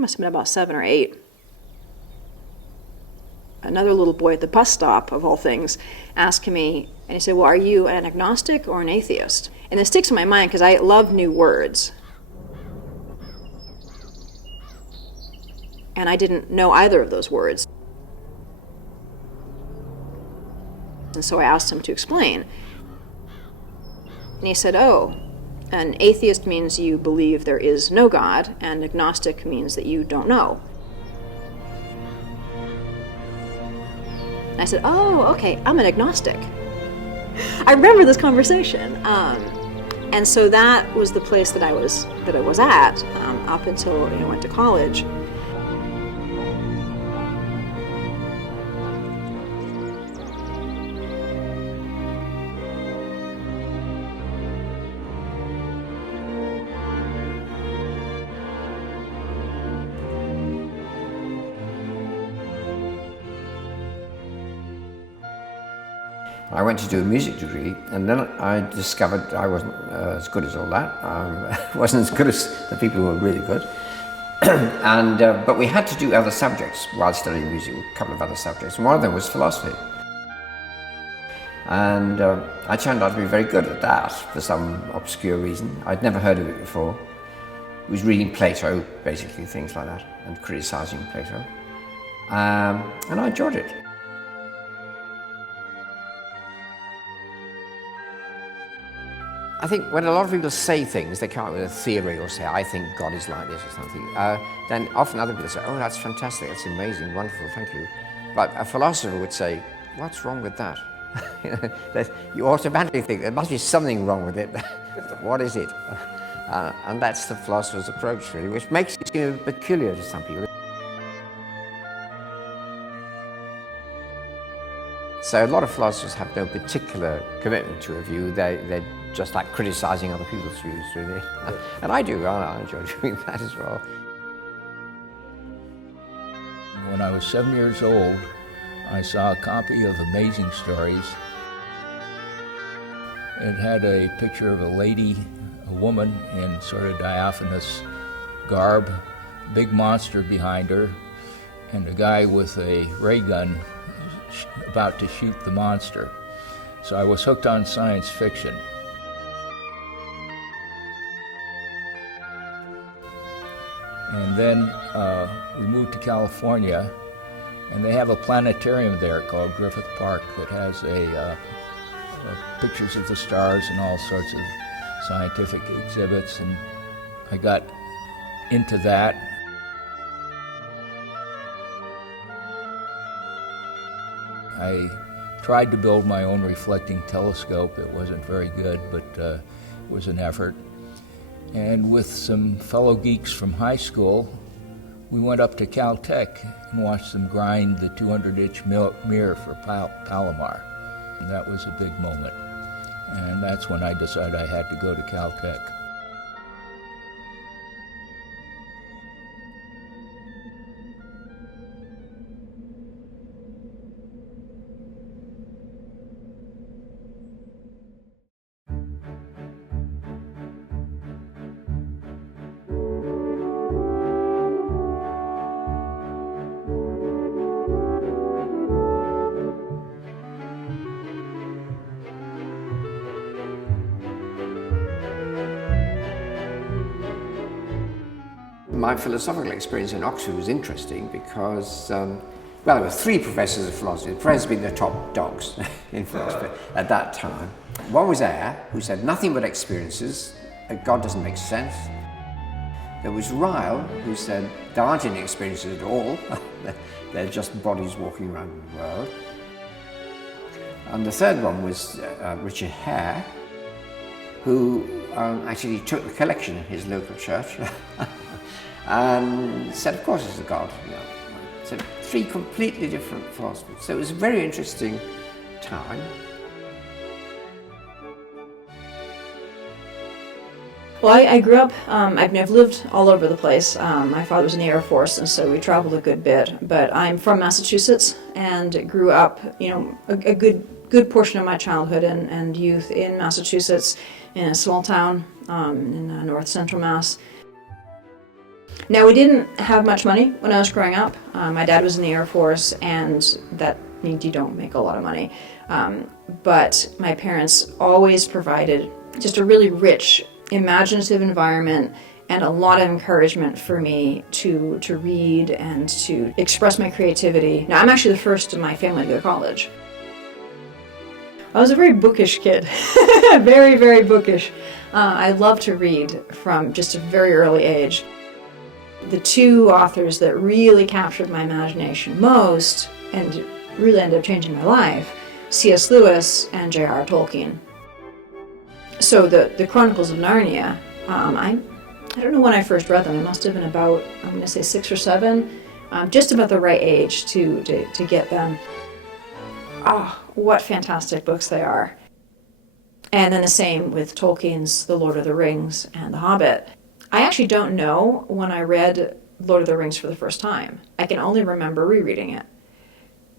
must have been about 7 or 8. Another little boy at the bus stop, of all things, asked me, and he said, well, are you an agnostic or an atheist? And it sticks in my mind because I love new words. And I didn't know either of those words. And so I asked him to explain. And he said, oh, an atheist means you believe there is no God, and agnostic means that you don't know. And I said, oh, okay, I'm an agnostic. I remember this conversation. And so that was the place that I was at up until I went to college. I went to do a music degree, and then I discovered I wasn't as good as all that. I wasn't as good as the people who were really good. But we had to do other subjects while studying music, a couple of other subjects, and one of them was philosophy. And I turned out to be very good at that for some obscure reason. I'd never heard of it before. It was reading Plato, basically, things like that, and criticizing Plato. And I enjoyed it. I think when a lot of people say things, they come up with a theory or say, I think God is like this or something, then often other people say, oh, that's fantastic, that's amazing, wonderful, thank you. But a philosopher would say, what's wrong with that? You automatically think there must be something wrong with it. What is it? And that's the philosopher's approach, really, which makes it seem peculiar to some people. So a lot of philosophers have no particular commitment to a view. They're just like criticizing other people's views, really. And I do, I enjoy doing that as well. When I was 7 years old, I saw a copy of Amazing Stories. It had a picture of a lady, a woman in sort of diaphanous garb, big monster behind her, and a guy with a ray gun about to shoot the monster. So I was hooked on science fiction. And then we moved to California, and they have a planetarium there called Griffith Park that has pictures of the stars and all sorts of scientific exhibits, and I got into that. I tried to build my own reflecting telescope. It wasn't very good, but it was an effort. And with some fellow geeks from high school, we went up to Caltech and watched them grind the 200-inch mirror for Palomar. And that was a big moment. And that's when I decided I had to go to Caltech. My philosophical experience in Oxford was interesting because, there were 3 professors of philosophy, the professors being the top dogs in philosophy at that time. One was Ayer, who said nothing but experiences, God doesn't make sense. There was Ryle, who said there aren't any experiences at all, they're just bodies walking around the world. And the third one was Richard Hare, who actually took the collection in his local church and said, of course there's a God. So 3 completely different philosophies. So it was a very interesting time. Well, I grew up, I've lived all over the place. My father was in the Air Force, and so we traveled a good bit. But I'm from Massachusetts and grew up, a good portion of my childhood and youth in Massachusetts, in a small town in north central Mass. Now, we didn't have much money when I was growing up. My dad was in the Air Force, and that means you don't make a lot of money. But my parents always provided just a really rich, imaginative environment and a lot of encouragement for me to read and to express my creativity. Now, I'm actually the first in my family to go to college. I was a very bookish kid, very, very bookish. I loved to read from just a very early age. The two authors that really captured my imagination most and really ended up changing my life, C.S. Lewis and J.R.R. Tolkien. So the Chronicles of Narnia, I don't know when I first read them. I must have been about, I'm going to say 6 or 7, just about the right age to get them. Oh, what fantastic books they are. And then the same with Tolkien's The Lord of the Rings and The Hobbit. I actually don't know when I read Lord of the Rings for the first time. I can only remember rereading it,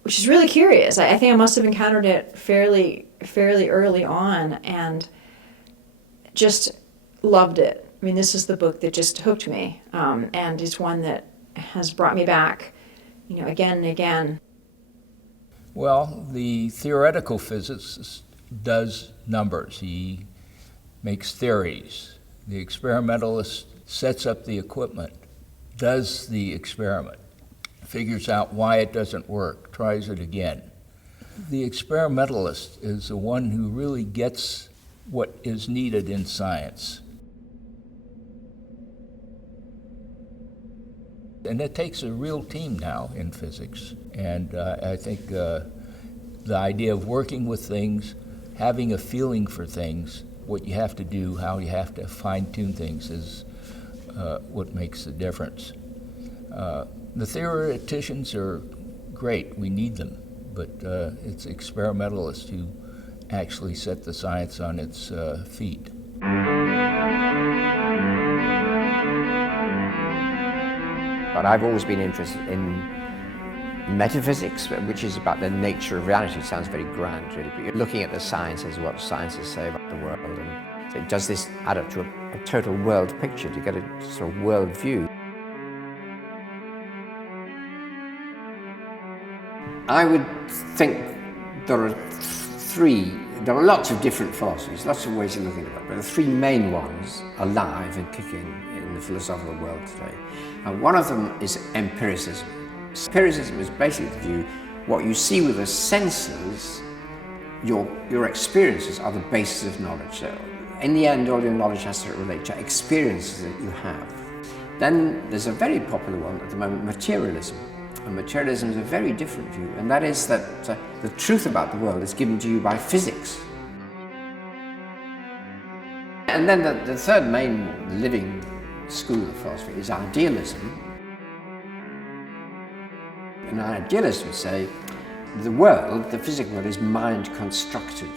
which is really curious. I think I must have encountered it fairly early on and just loved it. I mean, this is the book that just hooked me, and it's one that has brought me back, again and again. Well, the theoretical physicist does numbers. He makes theories. The experimentalist sets up the equipment, does the experiment, figures out why it doesn't work, tries it again. The experimentalist is the one who really gets what is needed in science. And it takes a real team now in physics. And I think the idea of working with things, having a feeling for things, what you have to do, how you have to fine-tune things is what makes the difference. The theoreticians are great, we need them, but it's experimentalists who actually set the science on its feet. But I've always been interested in metaphysics, which is about the nature of reality. It sounds very grand, really, but you're looking at the sciences, what scientists say about the world, and so does this add up to a total world picture? Do you get a sort of world view? I would think there are lots of different philosophies, lots of ways of looking at it, but the three main ones alive and kicking in the philosophical world today. And one of them is empiricism. Empiricism is basically the view, what you see with the senses, your experiences are the basis of knowledge. So in the end, all your knowledge has to relate to experiences that you have. Then there's a very popular one at the moment, materialism. And materialism is a very different view, and that is that the truth about the world is given to you by physics. And then the third main living school of philosophy is idealism. And idealists would say the world, the physical world, is mind constructed.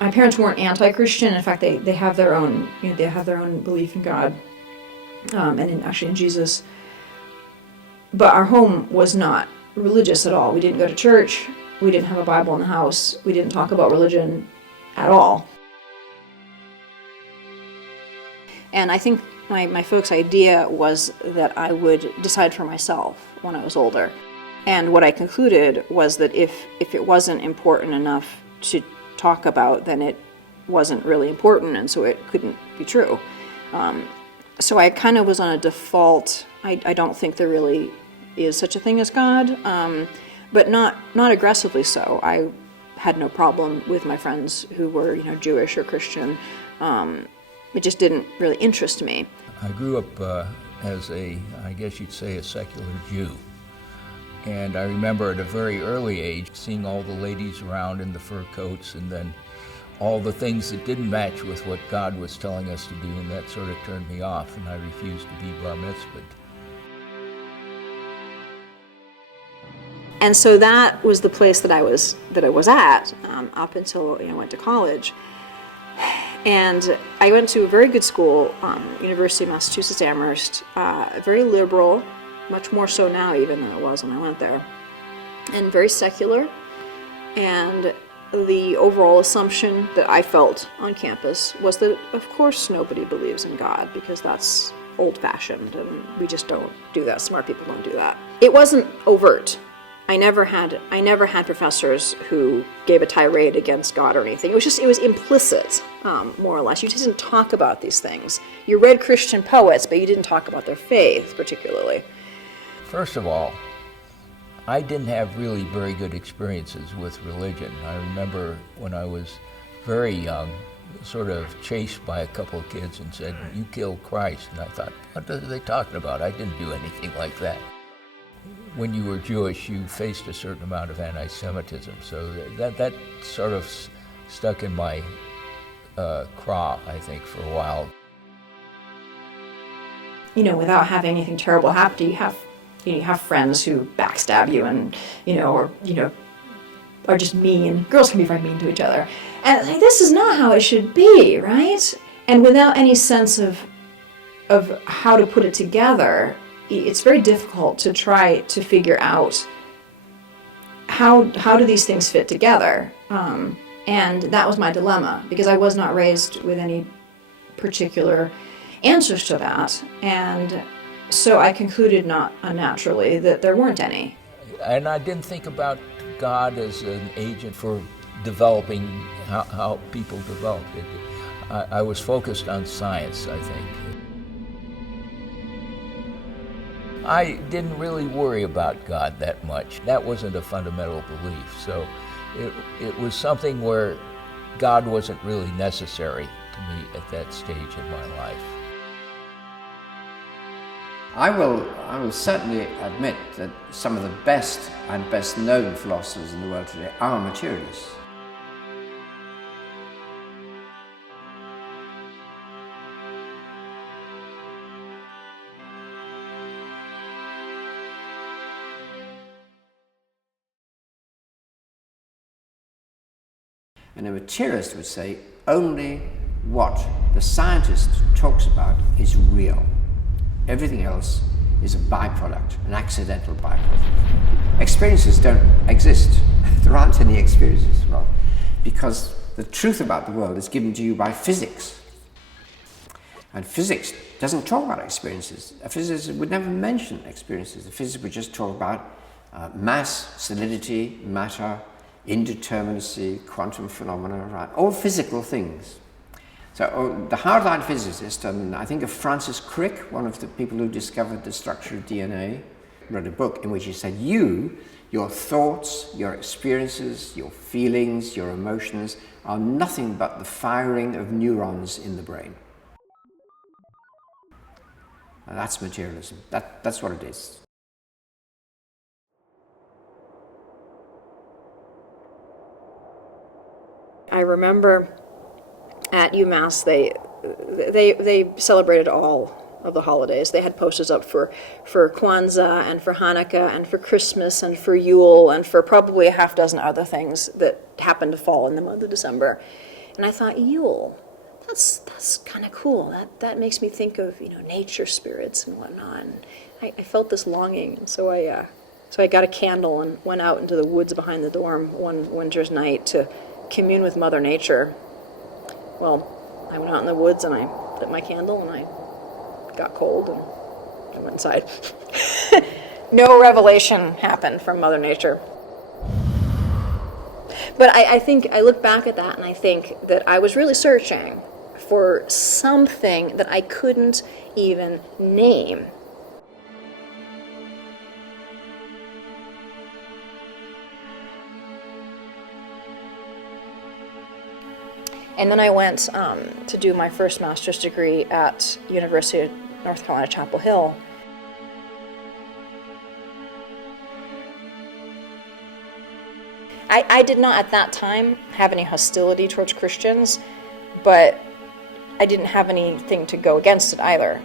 My parents weren't anti-Christian. In fact, they have their own, they have their own belief in God, and in Jesus. But our home was not religious at all. We didn't go to church. We didn't have a Bible in the house. We didn't talk about religion at all. And I think my folks' idea was that I would decide for myself when I was older. And what I concluded was that if it wasn't important enough to talk about, then it wasn't really important, and so it couldn't be true. So I kind of was on a default. I don't think there really is such a thing as God, but not aggressively so. I had no problem with my friends who were Jewish or Christian. It just didn't really interest me. I grew up as I guess you'd say, a secular Jew. And I remember at a very early age seeing all the ladies around in the fur coats, and then all the things that didn't match with what God was telling us to do, and that sort of turned me off, and I refused to be bar mitzvahed. And so that was the place that I was at up until I went to college. And I went to a very good school, University of Massachusetts Amherst, very liberal, much more so now even than it was when I went there, and very secular. And the overall assumption that I felt on campus was that, of course, nobody believes in God, because that's old-fashioned and we just don't do that. Smart people don't do that. It wasn't overt. I never had professors who gave a tirade against God or anything. It was implicit, more or less. You just didn't talk about these things. You read Christian poets, but you didn't talk about their faith particularly. First of all, I didn't have really very good experiences with religion. I remember when I was very young, sort of chased by a couple of kids and said, "You killed Christ." And I thought, what are they talking about? I didn't do anything like that. When you were Jewish, you faced a certain amount of anti-Semitism, so that sort of stuck in my craw, I think, for a while. Without having anything terrible happen to you, you have friends who backstab you and, are just mean. Girls can be very mean to each other. And this is not how it should be, right? And without any sense of how to put it together, it's very difficult to try to figure out how do these things fit together. And that was my dilemma, because I was not raised with any particular answers to that. And so I concluded, not unnaturally, that there weren't any. And I didn't think about God as an agent for developing how people develop. I was focused on science, I think. I didn't really worry about God that much. That wasn't a fundamental belief. So it was something where God wasn't really necessary to me at that stage in my life. I will certainly admit that some of the best and best known philosophers in the world today are materialists. And a materialist would say only what the scientist talks about is real. Everything else is a byproduct, an accidental byproduct. Experiences don't exist. There aren't any experiences, well, because the truth about the world is given to you by physics. And physics doesn't talk about experiences. A physicist would never mention experiences. A physicist would just talk about mass, solidity, matter, indeterminacy, quantum phenomena, right? All physical things. So the hardline physicist, and I think of Francis Crick, one of the people who discovered the structure of DNA, wrote a book in which he said, your thoughts, your experiences, your feelings, your emotions are nothing but the firing of neurons in the brain. And that's materialism. That's what it is. I remember at UMass they celebrated all of the holidays. They had posters up for Kwanzaa and for Hanukkah and for Christmas and for Yule and for probably a half dozen other things that happened to fall in the month of December. And I thought, Yule, that's kind of cool. That makes me think of nature spirits and whatnot. And I felt this longing, and so I got a candle and went out into the woods behind the dorm one winter's night to commune with Mother Nature. Well, I went out in the woods and I lit my candle and I got cold and I went inside. No revelation happened from Mother Nature. But I think I look back at that and I think that I was really searching for something that I couldn't even name. And then I went to do my first master's degree at University of North Carolina, Chapel Hill. I did not at that time have any hostility towards Christians, but I didn't have anything to go against it either.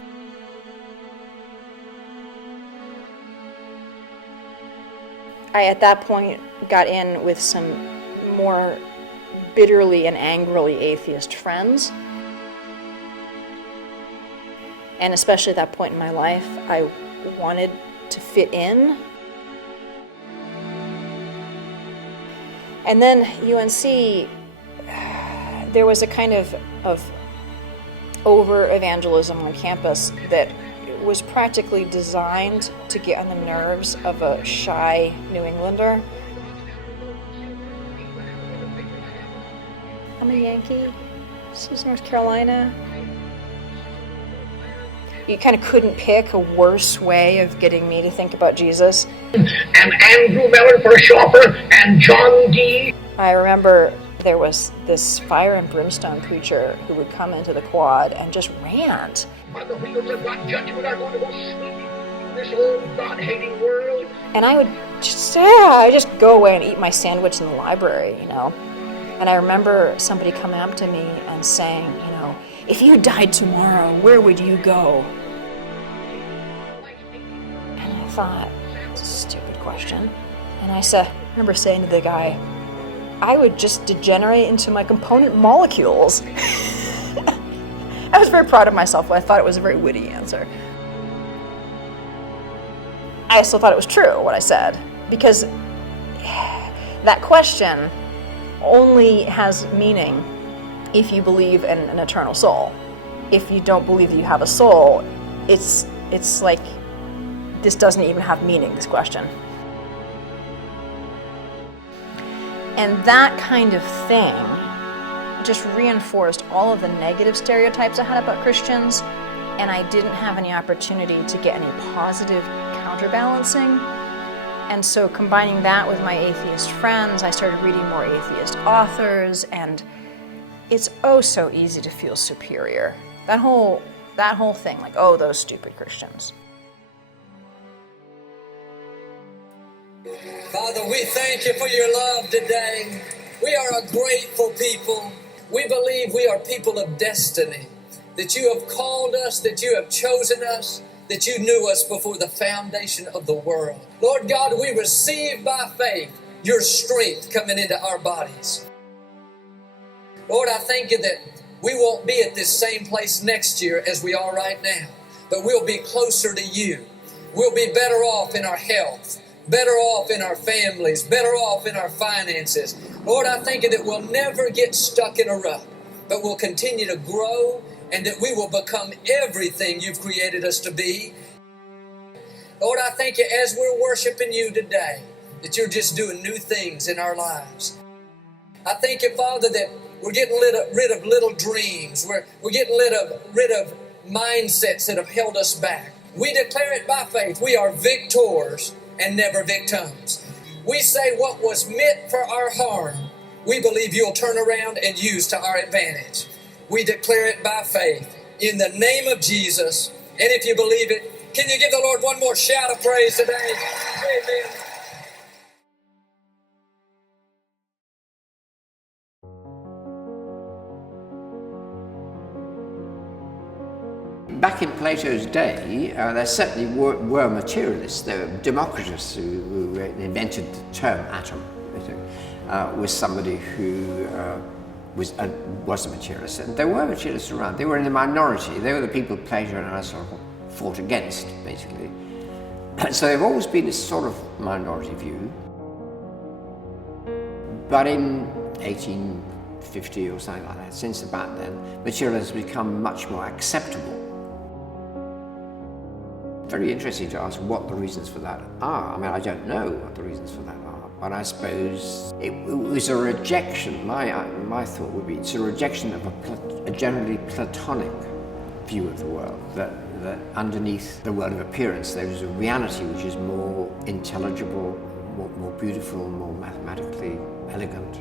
I, at that point, got in with some more bitterly and angrily atheist friends, And especially at that point in my life, I wanted to fit in. And then UNC, there was a kind of over-evangelism on campus that was practically designed to get on the nerves of a shy New Englander. I'm a Yankee. This is North Carolina. You kind of couldn't pick a worse way of getting me to think about Jesus. And Andrew Mellon for shopper, and John D. I remember there was this fire and brimstone preacher who would come into the quad and just rant. On the wheels of God judgment are going to go sweeping this old God-hating world. And I would just go away and eat my sandwich in the library, you know. And I remember somebody coming up to me and saying, you know, if you died tomorrow, where would you go? And I thought, it's a stupid question. And I remember saying to the guy, I would just degenerate into my component molecules. I was very proud of myself, but I thought it was a very witty answer. I still thought it was true, what I said, because that question only has meaning if you believe in an eternal soul. If you don't believe that you have a soul, it's like this doesn't even have meaning, this question. And that kind of thing just reinforced all of the negative stereotypes I had about Christians, and I didn't have any opportunity to get any positive counterbalancing. And so combining that with my atheist friends, I started reading more atheist authors, and it's oh so easy to feel superior. That whole thing, like, oh, those stupid Christians. Father, we thank you for your love today. We are a grateful people. We believe we are people of destiny, that you have called us, that you have chosen us, that you knew us before the foundation of the world. Lord God, we receive by faith your strength coming into our bodies. Lord, I thank you that we won't be at this same place next year as we are right now, but we'll be closer to you. We'll be better off in our health, better off in our families, better off in our finances. Lord, I thank you that we'll never get stuck in a rut, but we'll continue to grow and that we will become everything you've created us to be. Lord, I thank you as we're worshiping you today, that you're just doing new things in our lives. I thank you, Father, that we're getting rid of little dreams. We're getting rid of mindsets that have held us back. We declare it by faith. We are victors and never victims. We say what was meant for our harm, we believe you'll turn around and use to our advantage. We declare it by faith in the name of Jesus. And if you believe it, can you give the Lord one more shout of praise today? Amen. Back in Plato's day, there certainly were materialists. There were Democritus, who invented the term atom, was somebody who was a materialist. And there were materialists around. They were in the minority. They were the people Plato and Aristotle fought against, basically. So they've always been a sort of minority view. But in 1850 or something like that, since about then, materialism has become much more acceptable. Very interesting to ask what the reasons for that are. I mean, I don't know what the reasons for that are, but I suppose it was a rejection. My thought would be it's a rejection of a generally Platonic view of the world, that underneath the world of appearance there is a reality which is more intelligible, more beautiful, more mathematically elegant.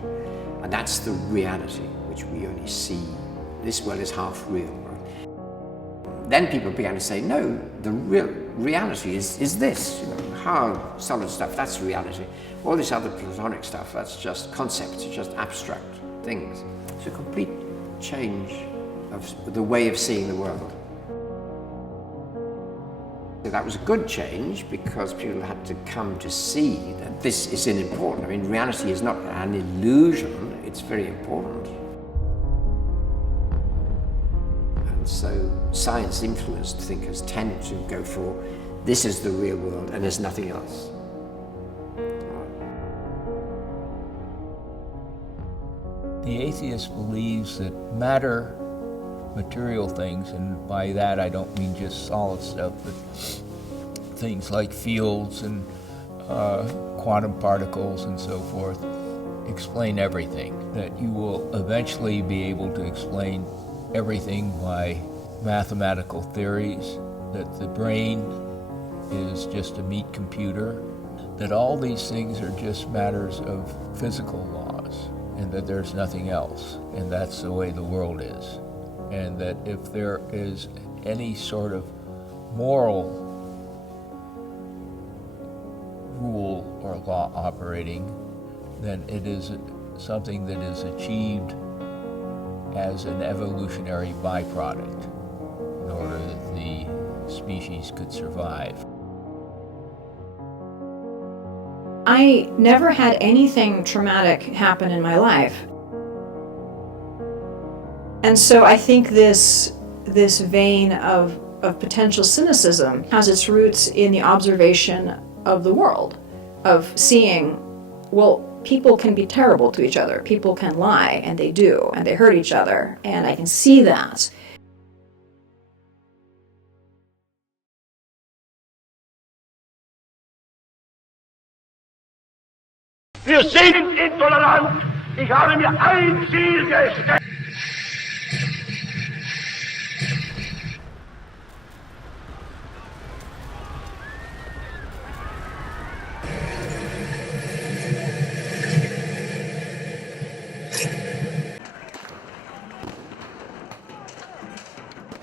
And that's the reality which we only see. This world is half real. Then people began to say, no, the real reality is this, hard, solid stuff, that's reality. All this other Platonic stuff, that's just concepts, it's just abstract things. It's a complete change of the way of seeing the world. That was a good change because people had to come to see that this is important. I mean, reality is not an illusion, it's very important. so science-influenced thinkers tend to go for this is the real world and there's nothing else. The atheist believes that matter, material things, and by that I don't mean just solid stuff, but things like fields and quantum particles and so forth, explain everything. That you will eventually be able to explain everything by mathematical theories, that the brain is just a meat computer, that all these things are just matters of physical laws, and that there's nothing else, and that's the way the world is. And that if there is any sort of moral rule or law operating, then it is something that is achieved as an evolutionary byproduct in order that the species could survive. I never had anything traumatic happen in my life. And so I think this vein of potential cynicism has its roots in the observation of the world, of seeing, well, people can be terrible to each other, people can lie, and they do, and they hurt each other, and I can see that. Wir sind intolerant. Ich habe mir ein Ziel gesteckt.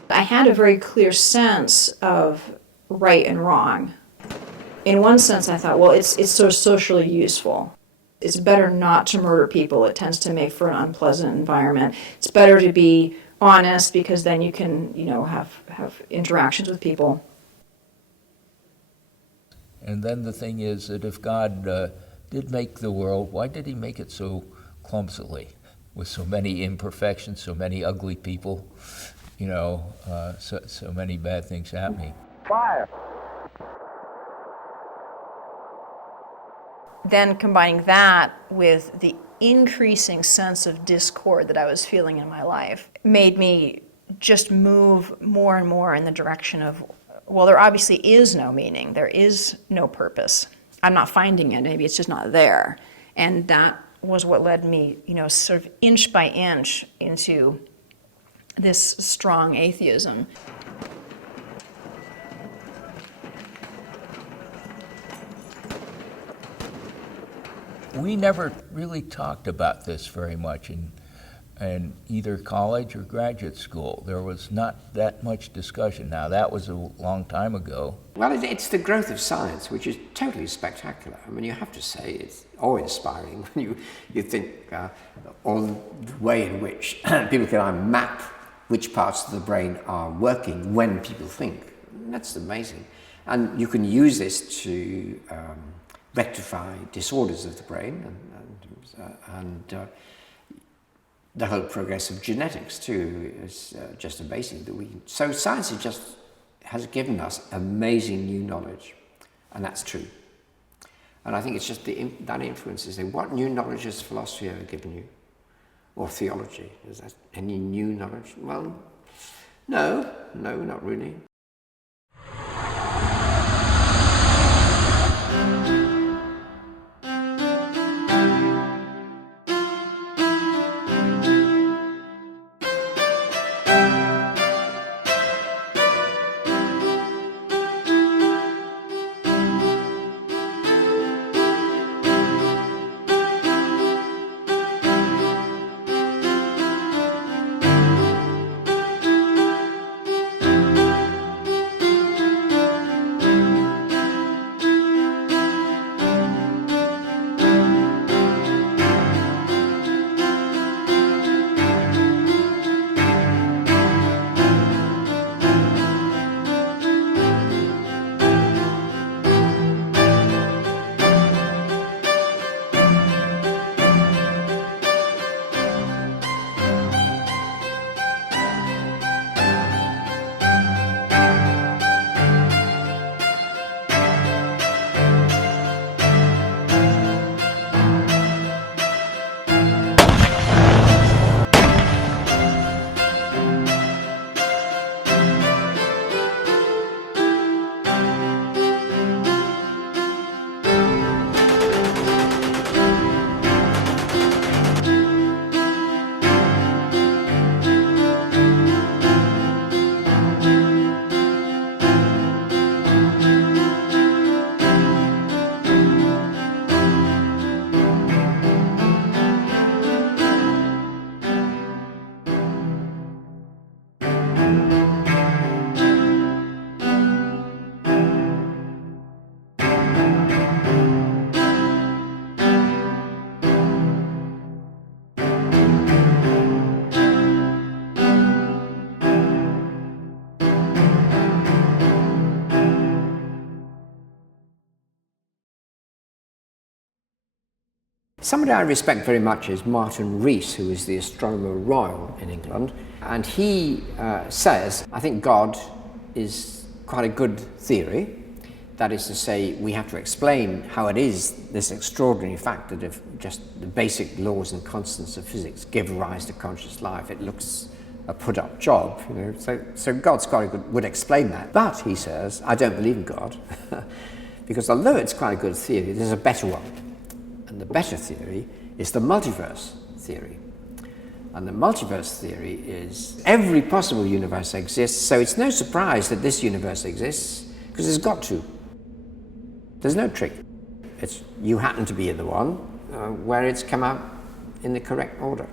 I had a very clear sense of right and wrong. In one sense, I thought, well, it's so socially useful. It's better not to murder people. It tends to make for an unpleasant environment. It's better to be honest because then you can, have interactions with people. And then the thing is that if God did make the world, why did he make it so clumsily, with so many imperfections, so many ugly people, so many bad things happening? Fire. Then combining that with the increasing sense of discord that I was feeling in my life made me just move more and more in the direction of, well, there obviously is no meaning. There is no purpose. I'm not finding it. Maybe it's just not there. And that was what led me, sort of inch by inch into this strong atheism. We never really talked about this very much in either college or graduate school. There was not that much discussion. Now, that was a long time ago. Well, it's the growth of science, which is totally spectacular. I mean, you have to say it's awe-inspiring when you think on the way in which people can map which parts of the brain are working when people think. That's amazing. And you can use this to rectify disorders of the brain and the whole progress of genetics too is just amazing. So science has given us amazing new knowledge, and that's true. And I think it's just that influences it. What new knowledge has philosophy ever given you? Or theology? Is that any new knowledge? Well, no, not really. Somebody I respect very much is Martin Rees, who is the Astronomer Royal in England, and he says, I think God is quite a good theory. That is to say, we have to explain how it is this extraordinary fact that if just the basic laws and constants of physics give rise to conscious life, it looks a put-up job. So God's quite a good, would explain that. But, he says, I don't believe in God, because although it's quite a good theory, there's a better one. And the better theory is the multiverse theory. And the multiverse theory is every possible universe exists, so it's no surprise that this universe exists, because it's got to. There's no trick. It's you happen to be in the one where it's come out in the correct order.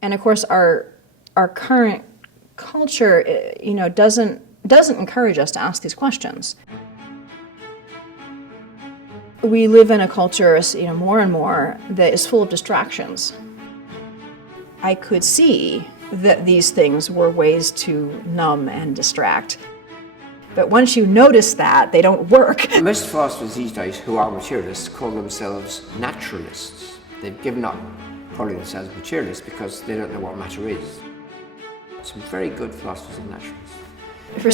And of course, our current culture, doesn't encourage us to ask these questions. We live in a culture, more and more, that is full of distractions. I could see that these things were ways to numb and distract. But once you notice that, they don't work. Most philosophers these days who are materialists call themselves naturalists. They've given up calling themselves materialists because they don't know what matter is. Some very good philosophers are naturalists. For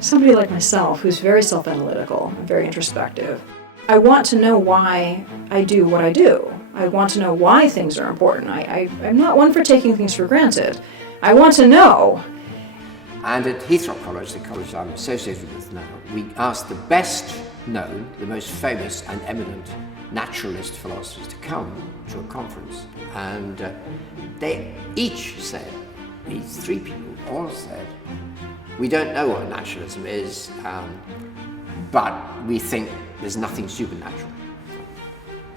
somebody like myself, who's very self-analytical, very introspective, I want to know why I do what I do. I want to know why things are important. I'm not one for taking things for granted. I want to know. And at Heathrow College, the college I'm associated with now, we asked the best known, the most famous and eminent naturalist philosophers to come to a conference. And they each said, these three people all said, we don't know what naturalism is, but we think there's nothing supernatural.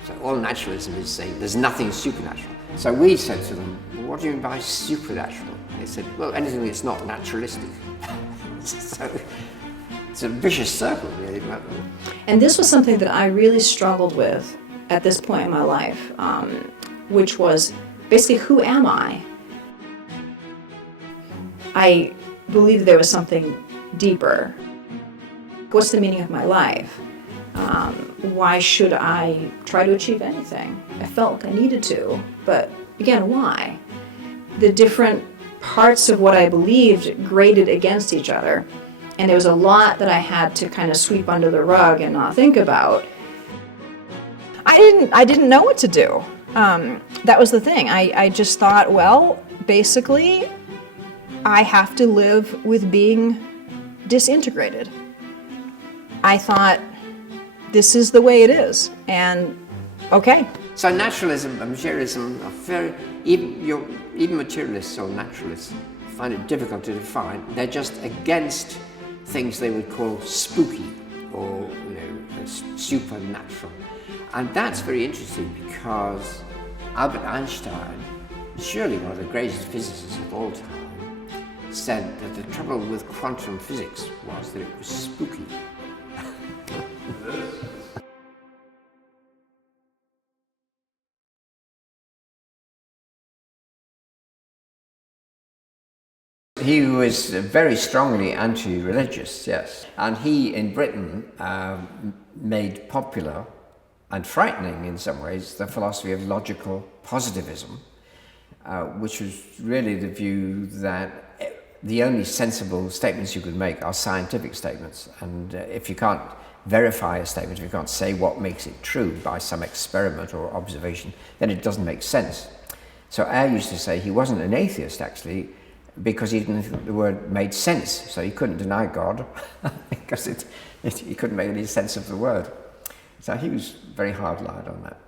So all naturalism is saying there's nothing supernatural. So we said to them, well, what do you mean by supernatural? They said, well, anything that's not naturalistic. So it's a vicious circle, really. And this was something that I really struggled with at this point in my life, which was basically, who am I? I believed there was something deeper. What's the meaning of my life? Why should I try to achieve anything? I felt like I needed to, but again, why? The different parts of what I believed graded against each other, and there was a lot that I had to kind of sweep under the rug and not think about. I didn't know what to do. That was the thing. I just thought, well, basically, I have to live with being disintegrated. I thought, this is the way it is, and okay. So naturalism and materialism are very, even materialists or naturalists find it difficult to define. They're just against things they would call spooky or supernatural. And that's very interesting because Albert Einstein, surely one of the greatest physicists of all time, said that the trouble with quantum physics was that it was spooky. He was very strongly anti-religious, yes. And he, in Britain, made popular and frightening in some ways the philosophy of logical positivism, which was really the view that the only sensible statements you could make are scientific statements. And if you can't verify a statement, if you can't say what makes it true by some experiment or observation, then it doesn't make sense. So Ayer used to say he wasn't an atheist, actually, because he didn't think the word made sense, so he couldn't deny God because he couldn't make any sense of the word. So he was very hard-lined on that.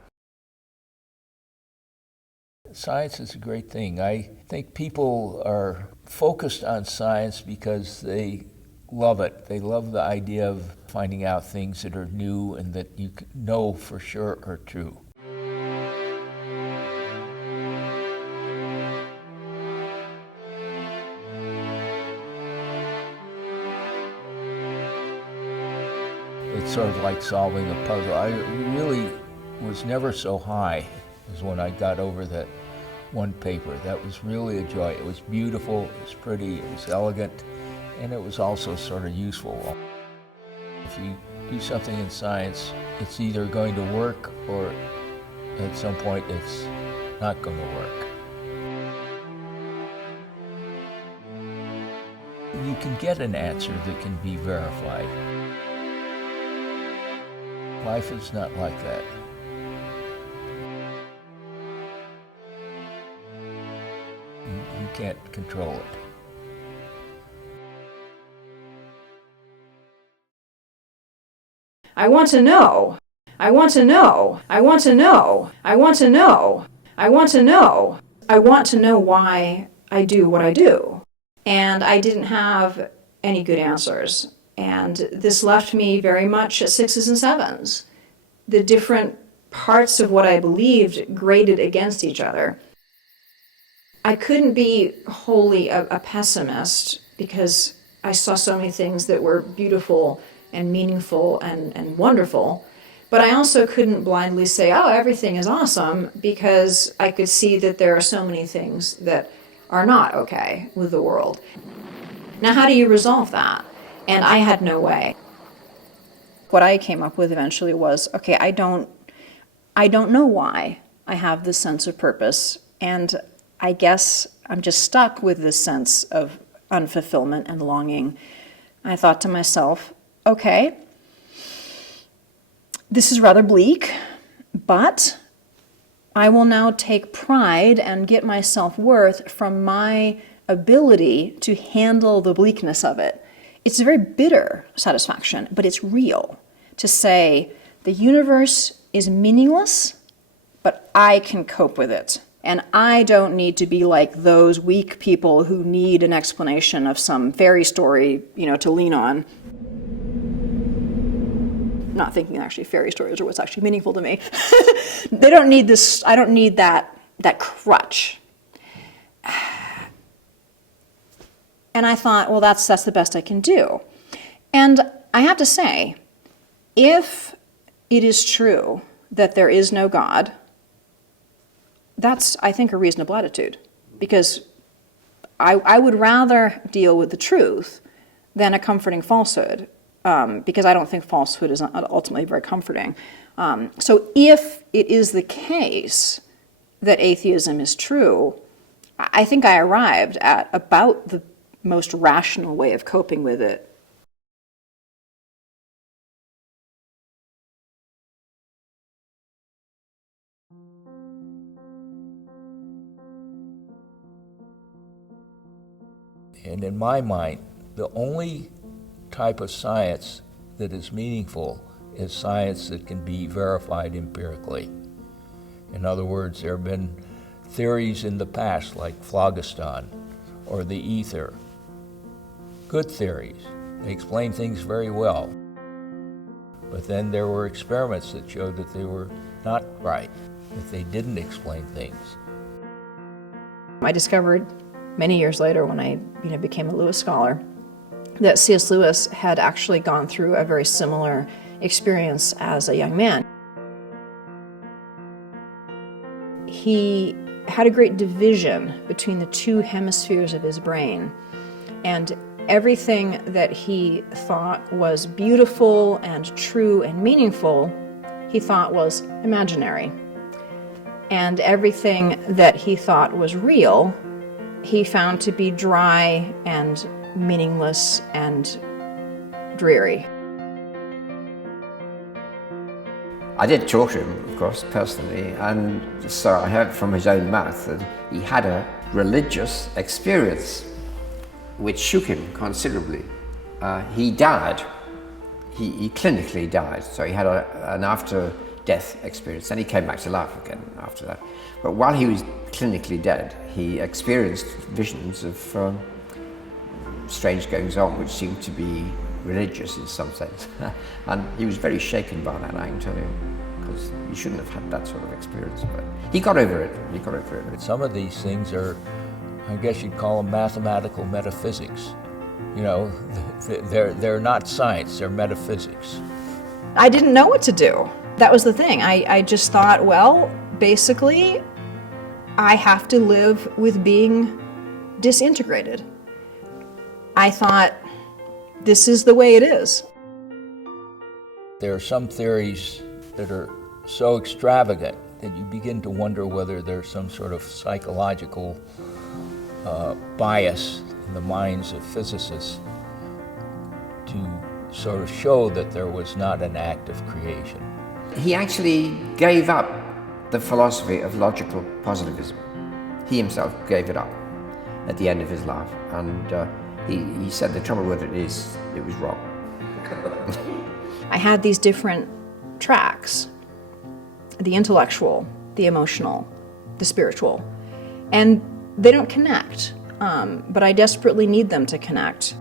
Science is a great thing. I think people are focused on science because they love it. They love the idea of finding out things that are new and that you know for sure are true. It's sort of like solving a puzzle. I really was never so high as when I got over that one paper. That was really a joy. It was beautiful, it was pretty, it was elegant, and it was also sort of useful. If you do something in science, it's either going to work or at some point it's not going to work. You can get an answer that can be verified. Life is not like that. You can't control it. I want to know. I want to know. I want to know. I want to know. I want to know. I want to know why I do what I do. And I didn't have any good answers. And this left me very much at 6s and 7s. The different parts of what I believed graded against each other. I couldn't be wholly a pessimist because I saw so many things that were beautiful and meaningful and wonderful. But I also couldn't blindly say, oh, everything is awesome, because I could see that there are so many things that are not okay with the world. Now, how do you resolve that? And I had no way. What I came up with eventually was, okay, I don't know why I have this sense of purpose, and I guess I'm just stuck with this sense of unfulfillment and longing. I thought to myself, okay, this is rather bleak, but I will now take pride and get my self-worth from my ability to handle the bleakness of it. It's a very bitter satisfaction, but it's real. To say, the universe is meaningless, but I can cope with it. And I don't need to be like those weak people who need an explanation of some fairy story, to lean on. Not thinking actually fairy stories are what's actually meaningful to me. They don't need this, I don't need that crutch. And I thought, well, that's the best I can do. And I have to say, if it is true that there is no God, that's, I think, a reasonable attitude. Because I would rather deal with the truth than a comforting falsehood. Because I don't think falsehood is ultimately very comforting. So if it is the case that atheism is true, I think I arrived at about the most rational way of coping with it. And in my mind, the only type of science that is meaningful is science that can be verified empirically. In other words, there have been theories in the past like phlogiston or the ether. Good theories. They explain things very well. But then there were experiments that showed that they were not right, that they didn't explain things. I discovered many years later when I became a Lewis Scholar that C.S. Lewis had actually gone through a very similar experience as a young man. He had a great division between the two hemispheres of his brain, and everything that he thought was beautiful and true and meaningful, he thought was imaginary. And everything that he thought was real, he found to be dry and meaningless and dreary. I did talk to him, of course, personally, and so I heard from his own mouth that he had a religious experience which shook him considerably. He died. He clinically died, so he had an after-death experience. Then he came back to life again after that. But while he was clinically dead, he experienced visions of strange goings-on, which seemed to be religious in some sense. And he was very shaken by that, I can tell you, because you shouldn't have had that sort of experience. But he got over it. Some of these things are, I guess you'd call them mathematical metaphysics. They're not science, they're metaphysics. I didn't know what to do. That was the thing. I just thought, well, basically, I have to live with being disintegrated. I thought, this is the way it is. There are some theories that are so extravagant that you begin to wonder whether there's some sort of psychological bias in the minds of physicists to sort of show that there was not an act of creation. He actually gave up the philosophy of logical positivism. He himself gave it up at the end of his life, and he said the trouble with it is it was wrong. I had these different tracks, the intellectual, the emotional, the spiritual, and they don't connect, but I desperately need them to connect.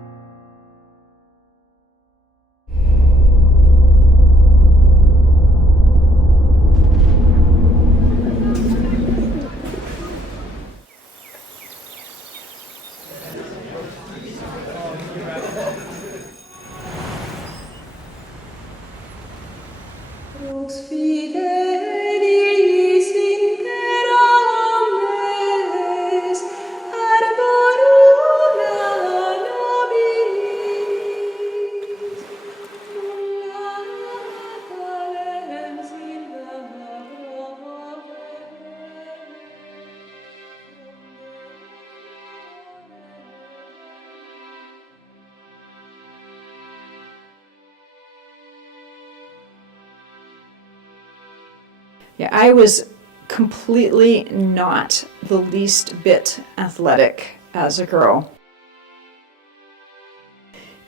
Yeah, I was completely not the least bit athletic as a girl.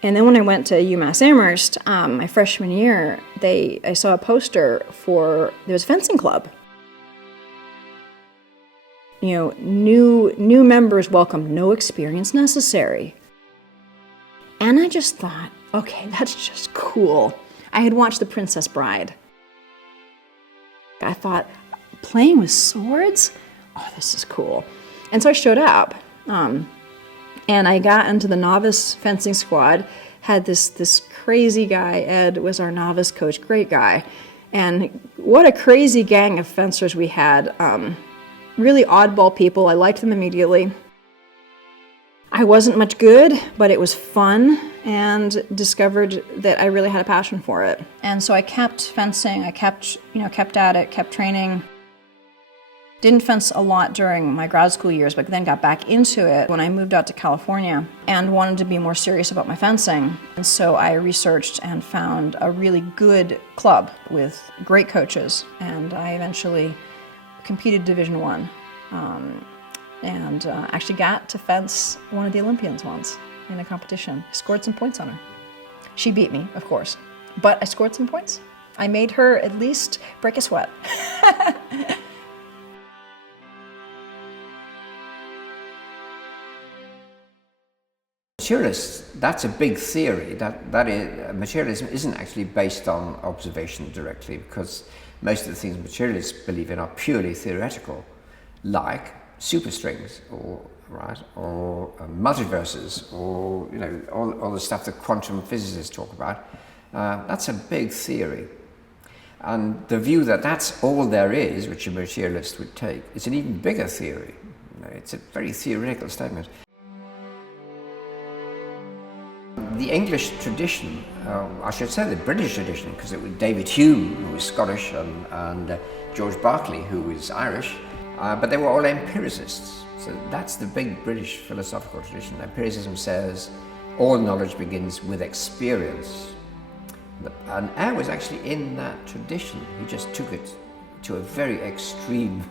And then when I went to UMass Amherst, my freshman year, I saw a poster there was a fencing club. You know, new members welcome, no experience necessary. And I just thought, okay, that's just cool. I had watched The Princess Bride. I thought, playing with swords? Oh, this is cool. And so I showed up, and I got into the novice fencing squad, had this crazy guy, Ed was our novice coach, great guy. And what a crazy gang of fencers we had. Really oddball people, I liked them immediately. I wasn't much good, but it was fun, and discovered that I really had a passion for it. And so I kept fencing, I kept at it, kept training. Didn't fence a lot during my grad school years, but then got back into it when I moved out to California and wanted to be more serious about my fencing. And so I researched and found a really good club with great coaches, and I eventually competed Division I. And actually got to fence one of the Olympians once in a competition. I scored some points on her. She beat me, of course, but I scored some points. I made her at least break a sweat. Materialists, that's a big theory. Materialism isn't actually based on observation directly, because most of the things materialists believe in are purely theoretical, like superstrings or multiverses, or all the stuff that quantum physicists talk about. That's a big theory, and the view that that's all there is, which a materialist would take, is an even bigger theory. It's a very theoretical statement. The English tradition, I should say the British tradition, because it was David Hume, who was Scottish, and George Berkeley, who was Irish, but they were all empiricists. So that's the big British philosophical tradition. Empiricism says all knowledge begins with experience. And Ayer was actually in that tradition. He just took it to a very extreme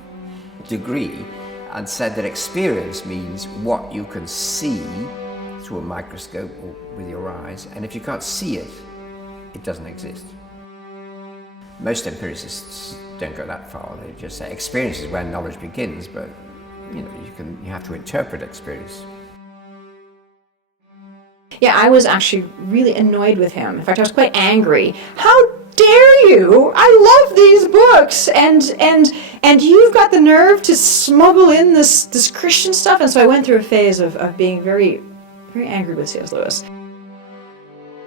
degree and said that experience means what you can see through a microscope or with your eyes, and if you can't see it, it doesn't exist. Most empiricists don't go that far. They just say experience is where knowledge begins, but you have to interpret experience. Yeah, I was actually really annoyed with him. In fact, I was quite angry. How dare you? I love these books, and you've got the nerve to smuggle in this Christian stuff. And so I went through a phase of being very, very angry with C.S. Lewis.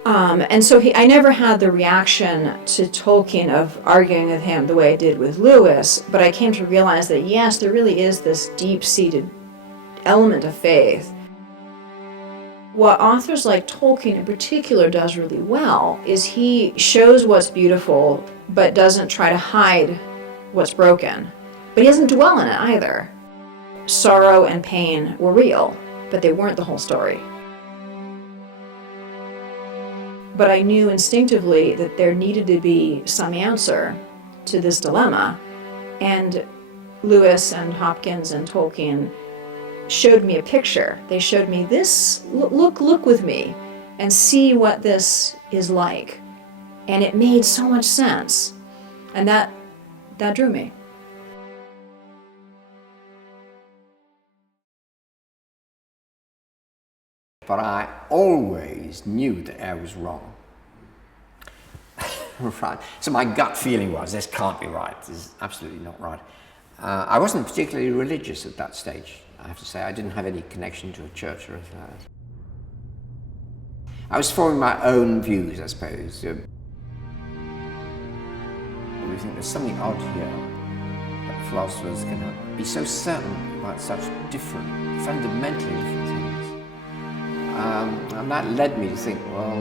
And so I never had the reaction to Tolkien of arguing with him the way I did with Lewis, but I came to realize that yes, there really is this deep-seated element of faith. What authors like Tolkien in particular does really well is he shows what's beautiful, but doesn't try to hide what's broken. But he doesn't dwell in it either. Sorrow and pain were real, but they weren't the whole story. But I knew instinctively that there needed to be some answer to this dilemma, and Lewis and Hopkins and Tolkien showed me a picture. They showed me this, look with me and see what this is like. And it made so much sense. And that drew me. But I always knew that I was wrong. Right. So my gut feeling was, this can't be right. This is absolutely not right. I wasn't particularly religious at that stage. I have to say, I didn't have any connection to a church or anything like that. I was forming my own views, I suppose. We think there's something odd here, that philosophers can be so certain about such different, fundamentally different things. And that led me to think, well,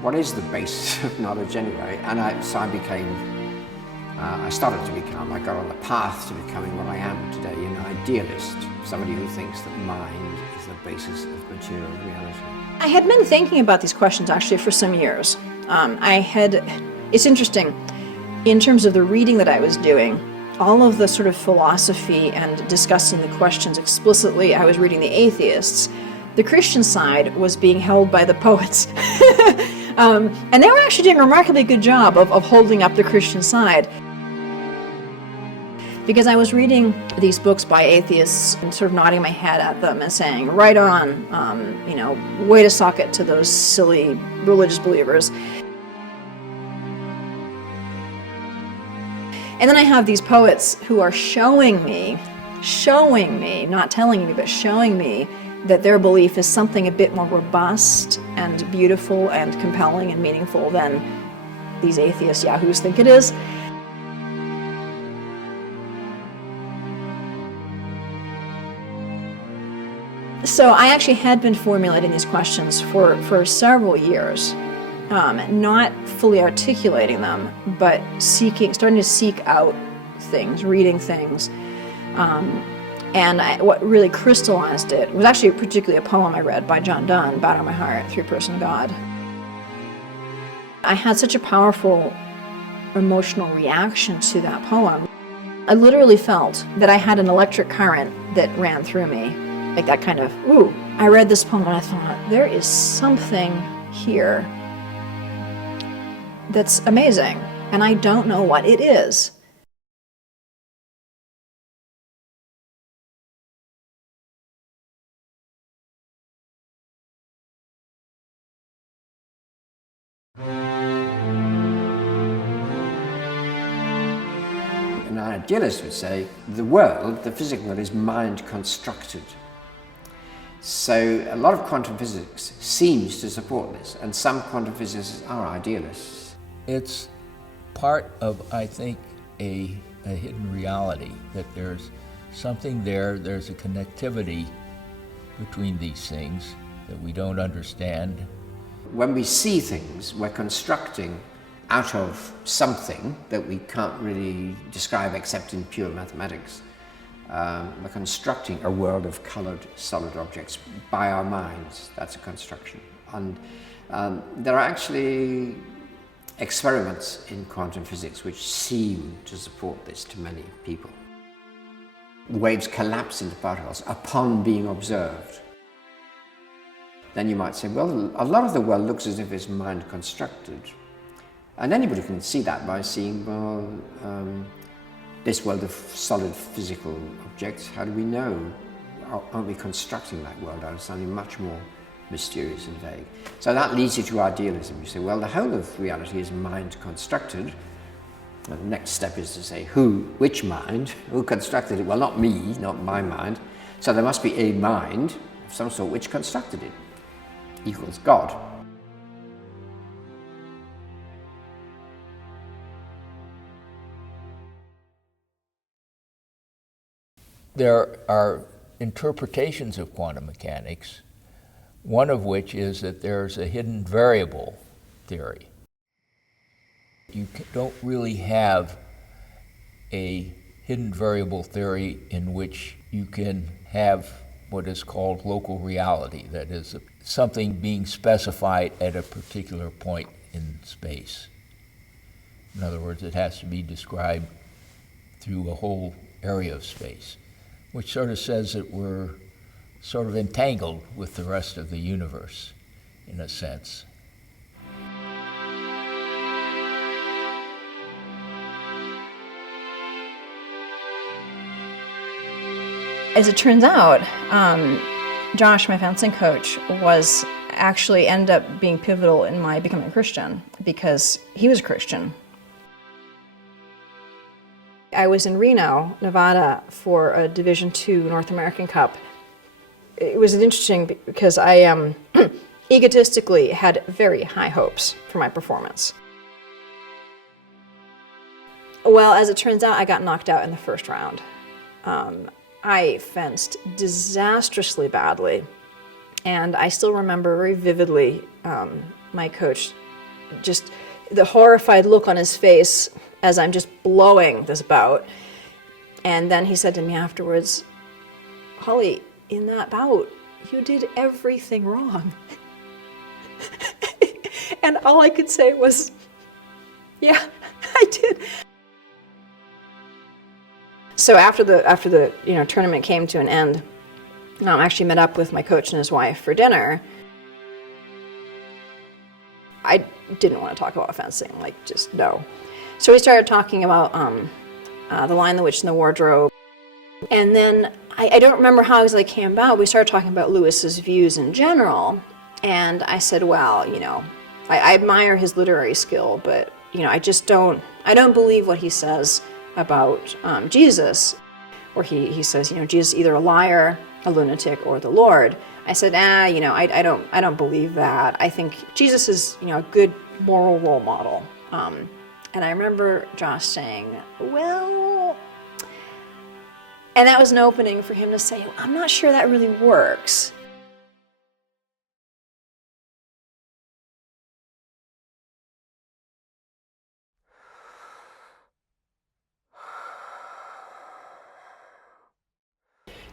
what is the basis of knowledge anyway? And so I started to become, I got on the path to becoming what I am today, an idealist, somebody who thinks that mind is the basis of material reality. I had been thinking about these questions actually for some years. It's interesting, in terms of the reading that I was doing, all of the sort of philosophy and discussing the questions explicitly, I was reading the atheists. The Christian side was being held by the poets. And they were actually doing a remarkably good job of holding up the Christian side. Because I was reading these books by atheists and sort of nodding my head at them and saying, right on, way to sock it to those silly religious believers. And then I have these poets who are showing me, not telling me, but showing me that their belief is something a bit more robust and beautiful and compelling and meaningful than these atheist yahoos think it is. So I actually had been formulating these questions for several years, not fully articulating them, but starting to seek out things, reading things. And what really crystallized it was actually particularly a poem I read by John Donne, Battle of My Heart, Three-Person God. I had such a powerful emotional reaction to that poem. I literally felt that I had an electric current that ran through me, like that kind of, ooh. I read this poem and I thought, there is something here that's amazing, and I don't know what it is. An idealist would say the world, the physical world, is mind constructed. So a lot of quantum physics seems to support this, and some quantum physicists are idealists. It's part of, I think, a hidden reality, that there's something there's a connectivity between these things that we don't understand. When we see things, we're constructing out of something that we can't really describe except in pure mathematics. We're constructing a world of colored solid objects by our minds. That's a construction. And there are actually experiments in quantum physics which seem to support this to many people. Waves collapse into particles upon being observed. Then you might say, well, a lot of the world looks as if it's mind constructed. And anybody can see that by seeing, well, this world of solid physical objects, how do we know? Aren't we constructing that world out of something much more mysterious and vague? So that leads you to idealism. You say, well, the whole of reality is mind constructed. And the next step is to say, which mind? Who constructed it? Well, not me, not my mind. So there must be a mind of some sort which constructed it. equals God. There are interpretations of quantum mechanics, one of which is that there's a hidden variable theory. You don't really have a hidden variable theory in which you can have what is called local reality, that is, something being specified at a particular point in space. In other words, it has to be described through a whole area of space, which sort of says that we're sort of entangled with the rest of the universe, in a sense. As it turns out, Josh, my fencing coach, was actually ended up being pivotal in my becoming a Christian because he was a Christian. I was in Reno, Nevada for a Division II North American Cup. It was interesting because I egotistically had very high hopes for my performance. Well, as it turns out, I got knocked out in the first round. I fenced disastrously badly, and I still remember very vividly my coach, just the horrified look on his face as I'm just blowing this bout. And then he said to me afterwards, "Holly, in that bout, you did everything wrong." And all I could say was, "Yeah, I did." So after the tournament came to an end, I actually met up with my coach and his wife for dinner. I didn't want to talk about fencing, just no. So we started talking about The Lion, the Witch, and the Wardrobe. And then I don't remember how it came about. We started talking about Lewis's views in general. And I said, well, I admire his literary skill, but I don't believe what he says about Jesus, where he says, Jesus is either a liar, a lunatic, or the Lord. I said, I don't believe that. I think Jesus is, a good moral role model. And I remember Josh saying, well, and that was an opening for him to say, I'm not sure that really works.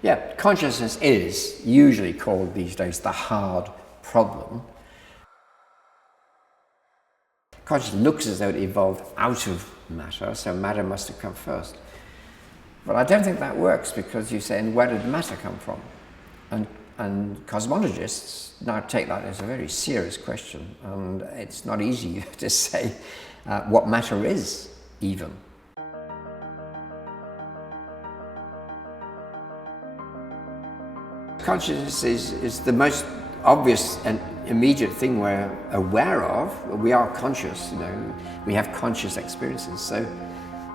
Yeah, consciousness is usually called these days the hard problem. Consciousness looks as though it evolved out of matter, so matter must have come first. But I don't think that works, because you say, and where did matter come from? And cosmologists now take that as a very serious question, and it's not easy to say what matter is, even. Consciousness is the most obvious and immediate thing we're aware of. We are conscious, we have conscious experiences,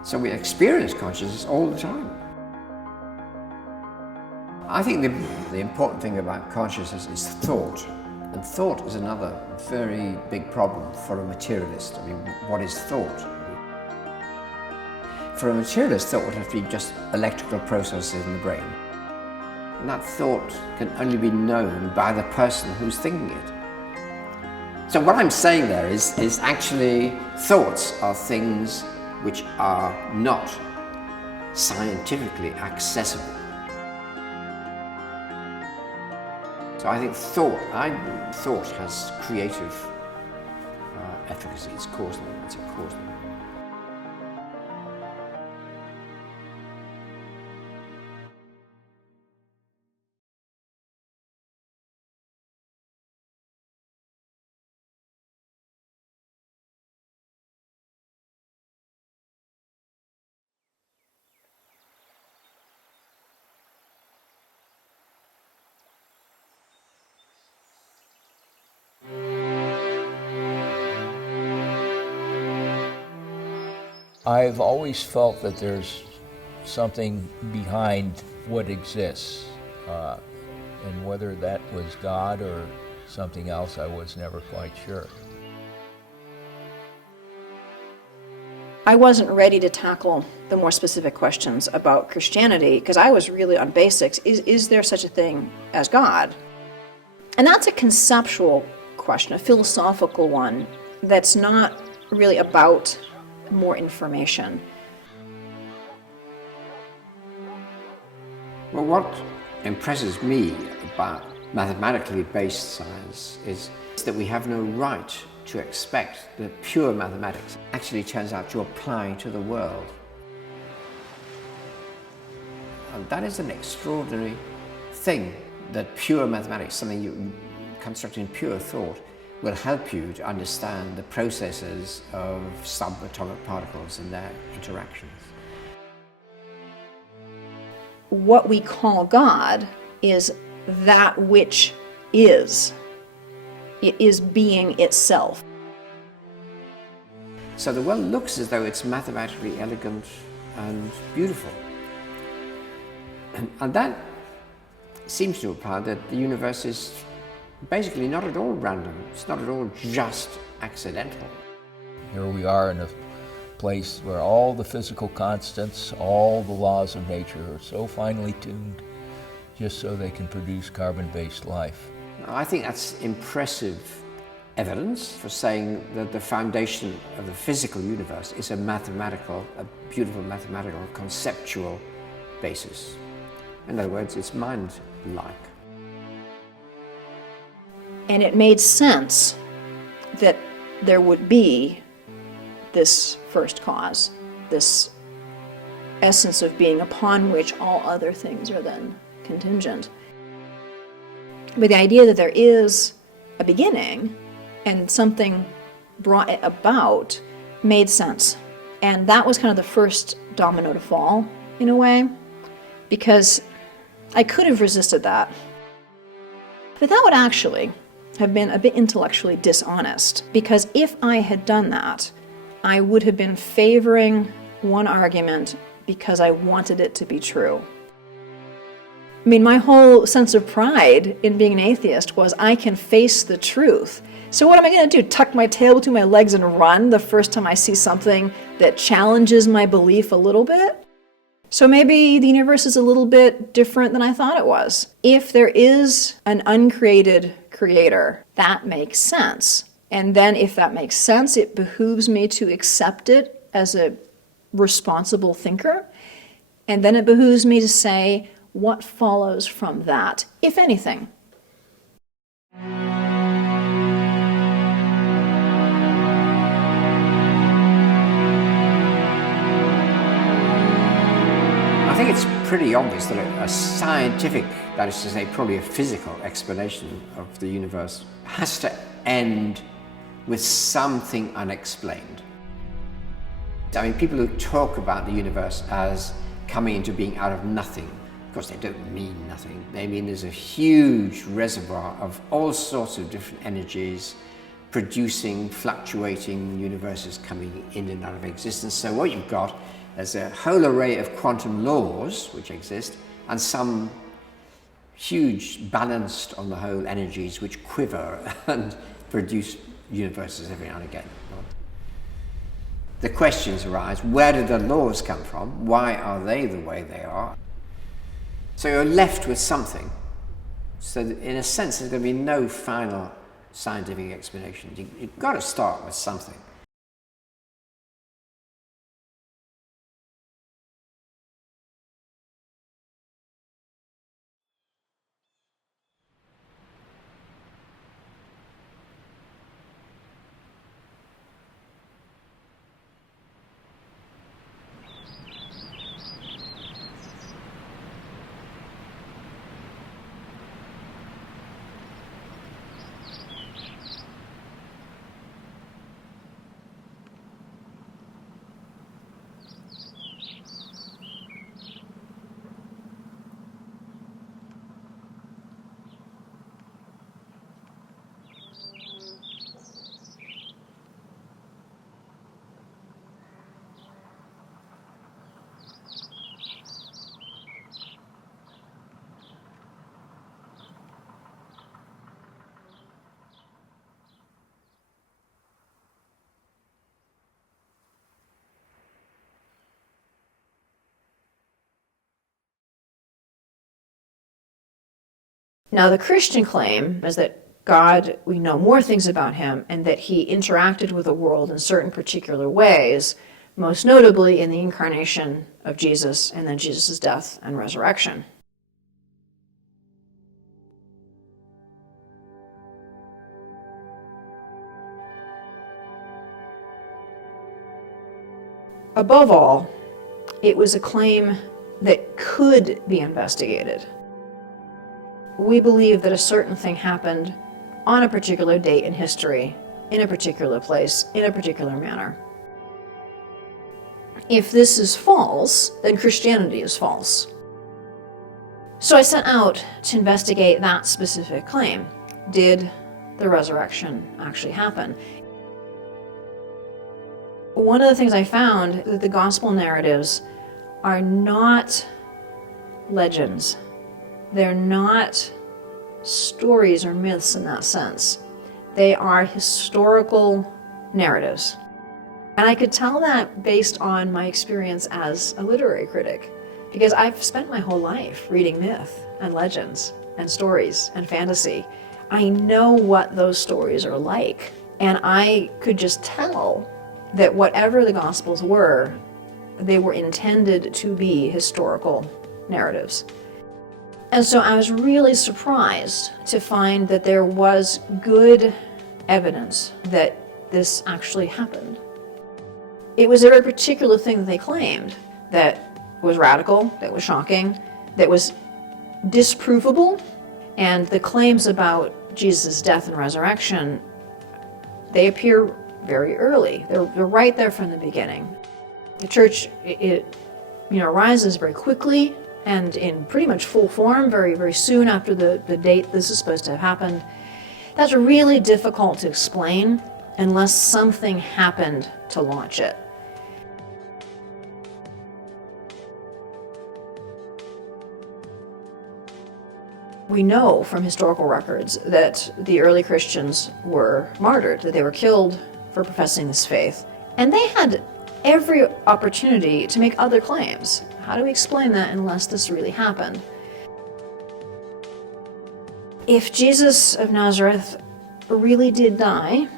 so we experience consciousness all the time. I think the important thing about consciousness is thought, and thought is another very big problem for a materialist. What is thought? For a materialist, thought would have to be just electrical processes in the brain. And that thought can only be known by the person who's thinking it. So what I'm saying there is actually thoughts are things which are not scientifically accessible. So I think thought has creative efficacy. It's causal. It's a causal. I've always felt that there's something behind what exists, and whether that was God or something else, I was never quite sure. I wasn't ready to tackle the more specific questions about Christianity because I was really on basics. Is there such a thing as God? And that's a conceptual question, a philosophical one, that's not really about more information. Well, what impresses me about mathematically based science is that we have no right to expect that pure mathematics actually turns out to apply to the world. And that is an extraordinary thing, that pure mathematics, something you construct in pure thought, will help you to understand the processes of subatomic particles and their interactions. What we call God is that which is. It is being itself. So the world looks as though it's mathematically elegant and beautiful. And that seems to imply that the universe is basically not at all random. It's not at all just accidental. Here we are in a place where all the physical constants, all the laws of nature are so finely tuned just so they can produce carbon-based life. I think that's impressive evidence for saying that the foundation of the physical universe is a beautiful mathematical, conceptual basis. In other words, it's mind-like. And it made sense that there would be this first cause, this essence of being upon which all other things are then contingent. But the idea that there is a beginning and something brought it about made sense. And that was kind of the first domino to fall, in a way, because I could have resisted that. But that would actually have been a bit intellectually dishonest, because if I had done that, I would have been favoring one argument because I wanted it to be true. I mean, my whole sense of pride in being an atheist was I can face the truth. So what am I going to do? Tuck my tail between my legs and run the first time I see something that challenges my belief a little bit? So maybe the universe is a little bit different than I thought it was. If there is an uncreated creator, that makes sense. And then if that makes sense, it behooves me to accept it as a responsible thinker. And then it behooves me to say, what follows from that, if anything? I think it's pretty obvious that a scientific, that is to say probably a physical explanation of the universe has to end with something unexplained. I mean, people who talk about the universe as coming into being out of nothing, of course they don't mean nothing. They mean there's a huge reservoir of all sorts of different energies producing, fluctuating universes coming in and out of existence. So what you've got is a whole array of quantum laws which exist, and some huge balanced on the whole energies which quiver and produce universes every now and again. The questions arise, where did the laws come from? Why are they the way they are? So you're left with something. So that in a sense, there's going to be no final scientific explanation. You've got to start with something. Now, the Christian claim is that God, we know more things about him, and that he interacted with the world in certain particular ways, most notably in the incarnation of Jesus and then Jesus' death and resurrection. Above all, it was a claim that could be investigated. We believe that a certain thing happened on a particular date in history, in a particular place, in a particular manner. If this is false, then Christianity is false. So I set out to investigate that specific claim. Did the resurrection actually happen? One of the things I found that the gospel narratives are not legends. They're not stories or myths in that sense. They are historical narratives. And I could tell that based on my experience as a literary critic, because I've spent my whole life reading myth and legends and stories and fantasy. I know what those stories are like, and I could just tell that whatever the Gospels were, they were intended to be historical narratives. And so I was really surprised to find that there was good evidence that this actually happened. It was a very particular thing that they claimed that was radical, that was shocking, that was disprovable, and the claims about Jesus' death and resurrection, they appear very early. They're right there from the beginning. The church, rises very quickly and in pretty much full form very, very soon after the date this is supposed to have happened. That's really difficult to explain unless something happened to launch it. We know from historical records that the early Christians were martyred, that they were killed for professing this faith. And they had every opportunity to make other claims. How do we explain that unless this really happened? If Jesus of Nazareth really did die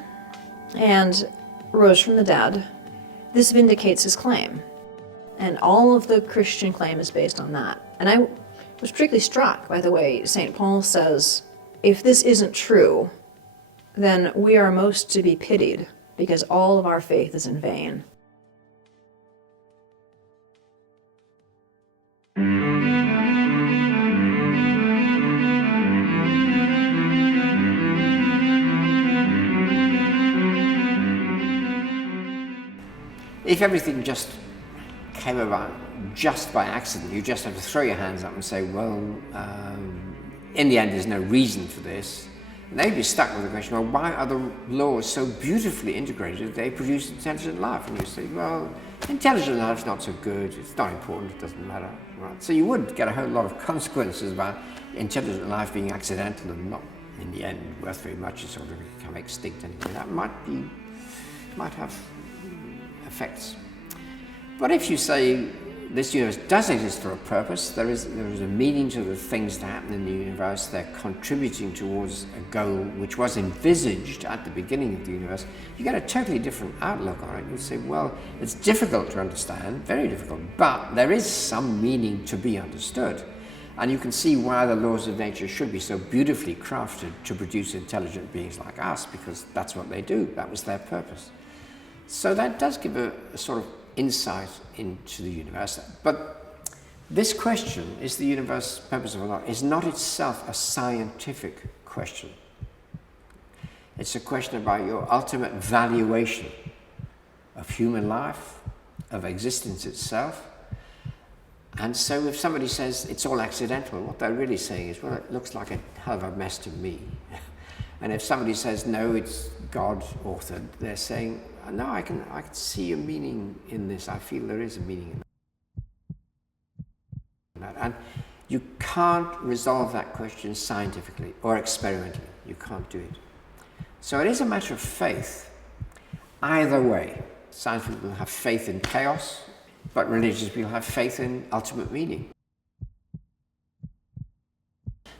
and rose from the dead, this vindicates his claim. And all of the Christian claim is based on that. And I was particularly struck by the way St. Paul says, if this isn't true, then we are most to be pitied, because all of our faith is in vain. If everything just came about just by accident, you just have to throw your hands up and say, well, in the end there's no reason for this. And they'd be stuck with the question, well, why are the laws so beautifully integrated they produce intelligent life? And you say, well, intelligent life's not so good, it's not important, it doesn't matter. Right? So you would get a whole lot of consequences about intelligent life being accidental and not, in the end, worth very much. It sort of become extinct anyway. That might have effects. But if you say this universe does exist for a purpose, there is a meaning to the things that happen in the universe, they're contributing towards a goal which was envisaged at the beginning of the universe, you get a totally different outlook on it. You say, well, it's difficult to understand, very difficult, but there is some meaning to be understood. And you can see why the laws of nature should be so beautifully crafted to produce intelligent beings like us, because that's what they do, that was their purpose. So that does give a sort of insight into the universe. But this question, is the universe purpose or not, is not itself a scientific question. It's a question about your ultimate valuation of human life, of existence itself. And so if somebody says it's all accidental, what they're really saying is, well, it looks like a hell of a mess to me. And if somebody says, no, it's God authored, they're saying, no, I can see a meaning in this. I feel there is a meaning in that. And you can't resolve that question scientifically or experimentally. You can't do it. So it is a matter of faith. Either way, science people will have faith in chaos, but religious people have faith in ultimate meaning.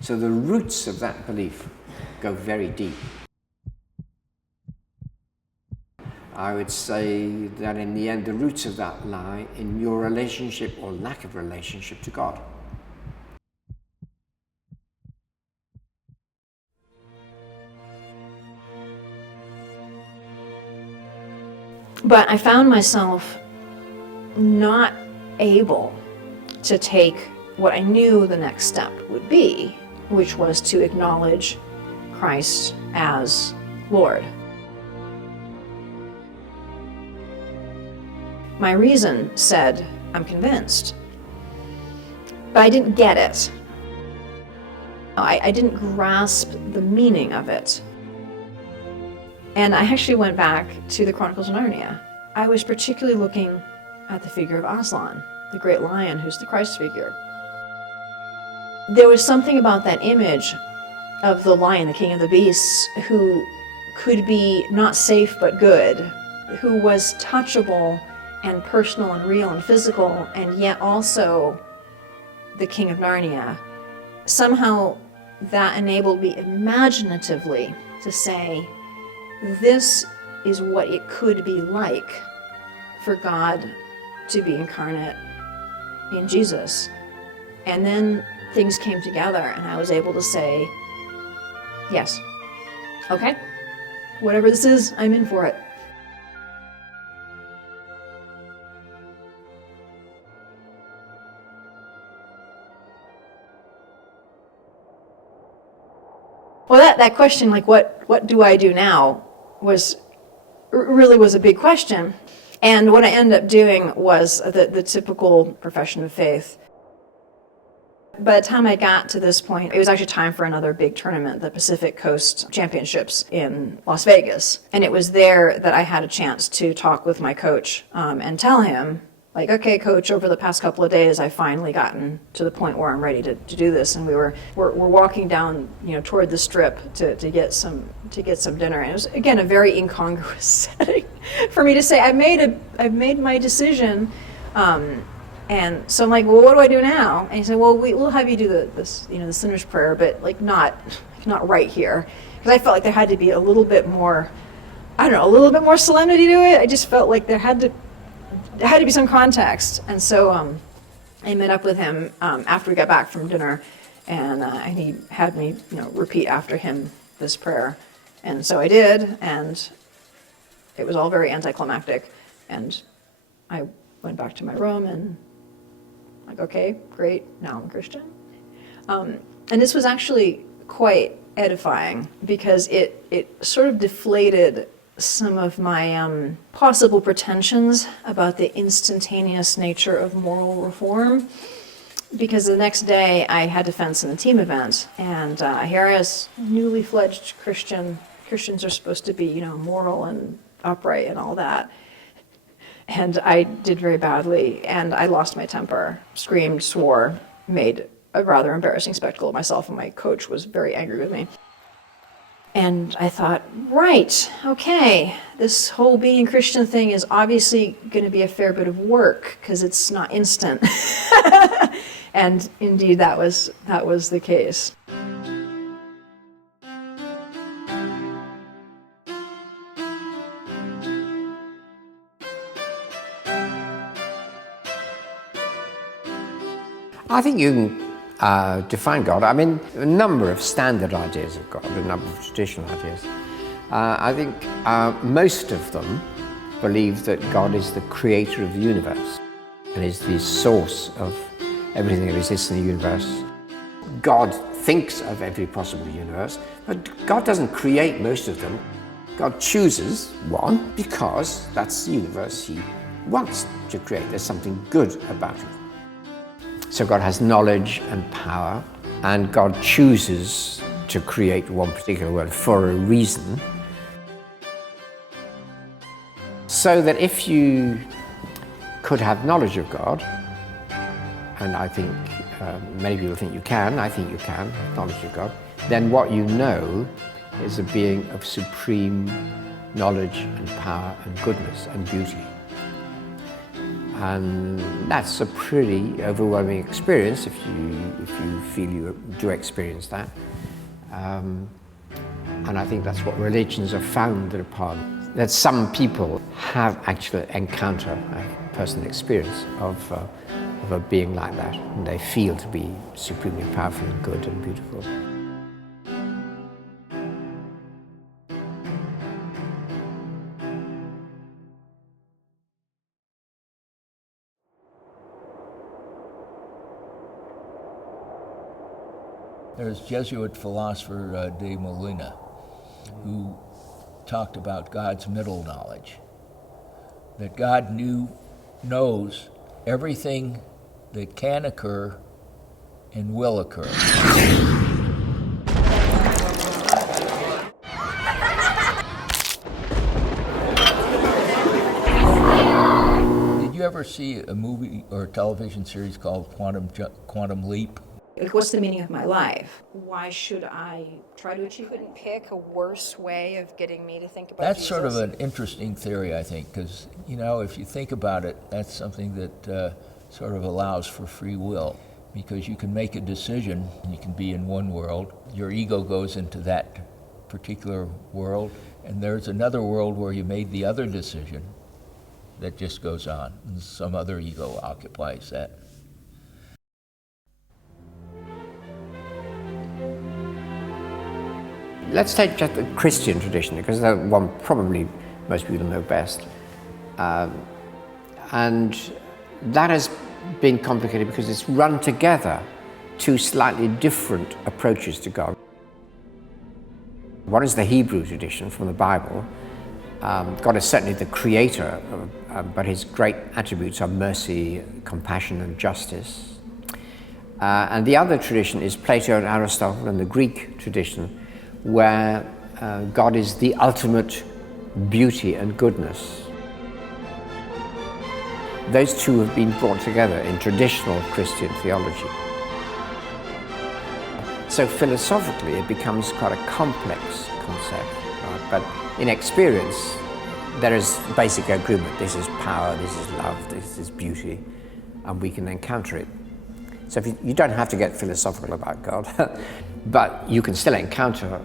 So the roots of that belief go very deep. I would say that in the end, the roots of that lie in your relationship or lack of relationship to God. But I found myself not able to take what I knew the next step would be, which was to acknowledge Christ as Lord. My reason said, I'm convinced. But I didn't get it. I didn't grasp the meaning of it. And I actually went back to the Chronicles of Narnia. I was particularly looking at the figure of Aslan, the great lion who's the Christ figure. There was something about that image of the lion, the king of the beasts, who could be not safe but good, who was touchable and personal and real and physical, and yet also the king of Narnia. Somehow that enabled me imaginatively to say, this is what it could be like for God to be incarnate in Jesus. And then things came together and I was able to say, yes, okay, whatever this is, I'm in for it. Well, that question, like what do I do now, really was a big question. And what I ended up doing was the typical profession of faith. By the time I got to this point, it was actually time for another big tournament, the Pacific Coast Championships in Las Vegas. And it was there that I had a chance to talk with my coach and tell him, like, okay, coach, over the past couple of days, I've finally gotten to the point where I'm ready to do this. And we're walking down, toward the strip to get some dinner. And it was, again, a very incongruous setting for me to say, I've made my decision. And so I'm like, well, what do I do now? And he said, well, we'll have you do the sinner's prayer, but not right here, because I felt like there had to be a little bit more, a little bit more solemnity to it. I just felt like there had to be some context. And so I met up with him after we got back from dinner, and he had me repeat after him this prayer. And so I did, and it was all very anticlimactic. And I went back to my room and like, okay, great, now I'm a Christian. And this was actually quite edifying because it sort of deflated some of my possible pretensions about the instantaneous nature of moral reform. Because the next day I had defense in a team event, and here I was, newly fledged Christian. Christians are supposed to be, moral and upright and all that. And I did very badly, and I lost my temper, screamed, swore, made a rather embarrassing spectacle of myself, and my coach was very angry with me. And I thought, right, okay, this whole being Christian thing is obviously going to be a fair bit of work, because it's not instant. And indeed, that was the case. I think you can define God. I mean, a number of standard ideas of God, a number of traditional ideas. I think most of them believe that God is the creator of the universe and is the source of everything that exists in the universe. God thinks of every possible universe, but God doesn't create most of them. God chooses one because that's the universe he wants to create. There's something good about it. So God has knowledge and power, and God chooses to create one particular world for a reason. So that if you could have knowledge of God, and I think many people think you can, I think you can have knowledge of God, then what you know is a being of supreme knowledge and power and goodness and beauty. And that's a pretty overwhelming experience if you feel you do experience that. And I think that's what religions are founded upon. That some people have actually encountered a personal experience of a being like that, and they feel to be supremely powerful and good and beautiful. There's Jesuit philosopher de Molina, who talked about God's middle knowledge, that God knows everything that can occur and will occur. Did you ever see a movie or a television series called Quantum Leap? Like, what's the meaning of my life? Why should I try to achieve it? Pick a worse way of getting me to think about That's Jesus. sort of an interesting theory, I think, because, if you think about it, that's something that sort of allows for free will, because you can make a decision, and you can be in one world, your ego goes into that particular world, and there's another world where you made the other decision that just goes on, and some other ego occupies that. Let's take just the Christian tradition, because that's one probably most people know best. And that has been complicated because it's run together two slightly different approaches to God. One is the Hebrew tradition from the Bible. God is certainly the creator, but his great attributes are mercy, compassion, and justice. And the other tradition is Plato and Aristotle and the Greek tradition, where God is the ultimate beauty and goodness. Those two have been brought together in traditional Christian theology. So philosophically it becomes quite a complex concept, right? But in experience there is basic agreement. This is power, this is love, this is beauty, and we can encounter it. So if you don't have to get philosophical about God, but you can still encounter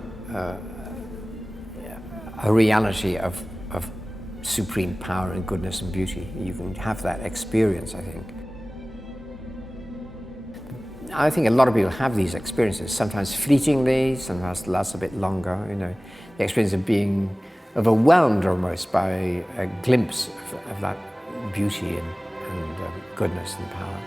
a reality of supreme power and goodness and beauty. You can have that experience, I think. I think a lot of people have these experiences, sometimes fleetingly, sometimes lasts a bit longer, the experience of being overwhelmed almost by a glimpse of that beauty and goodness and power.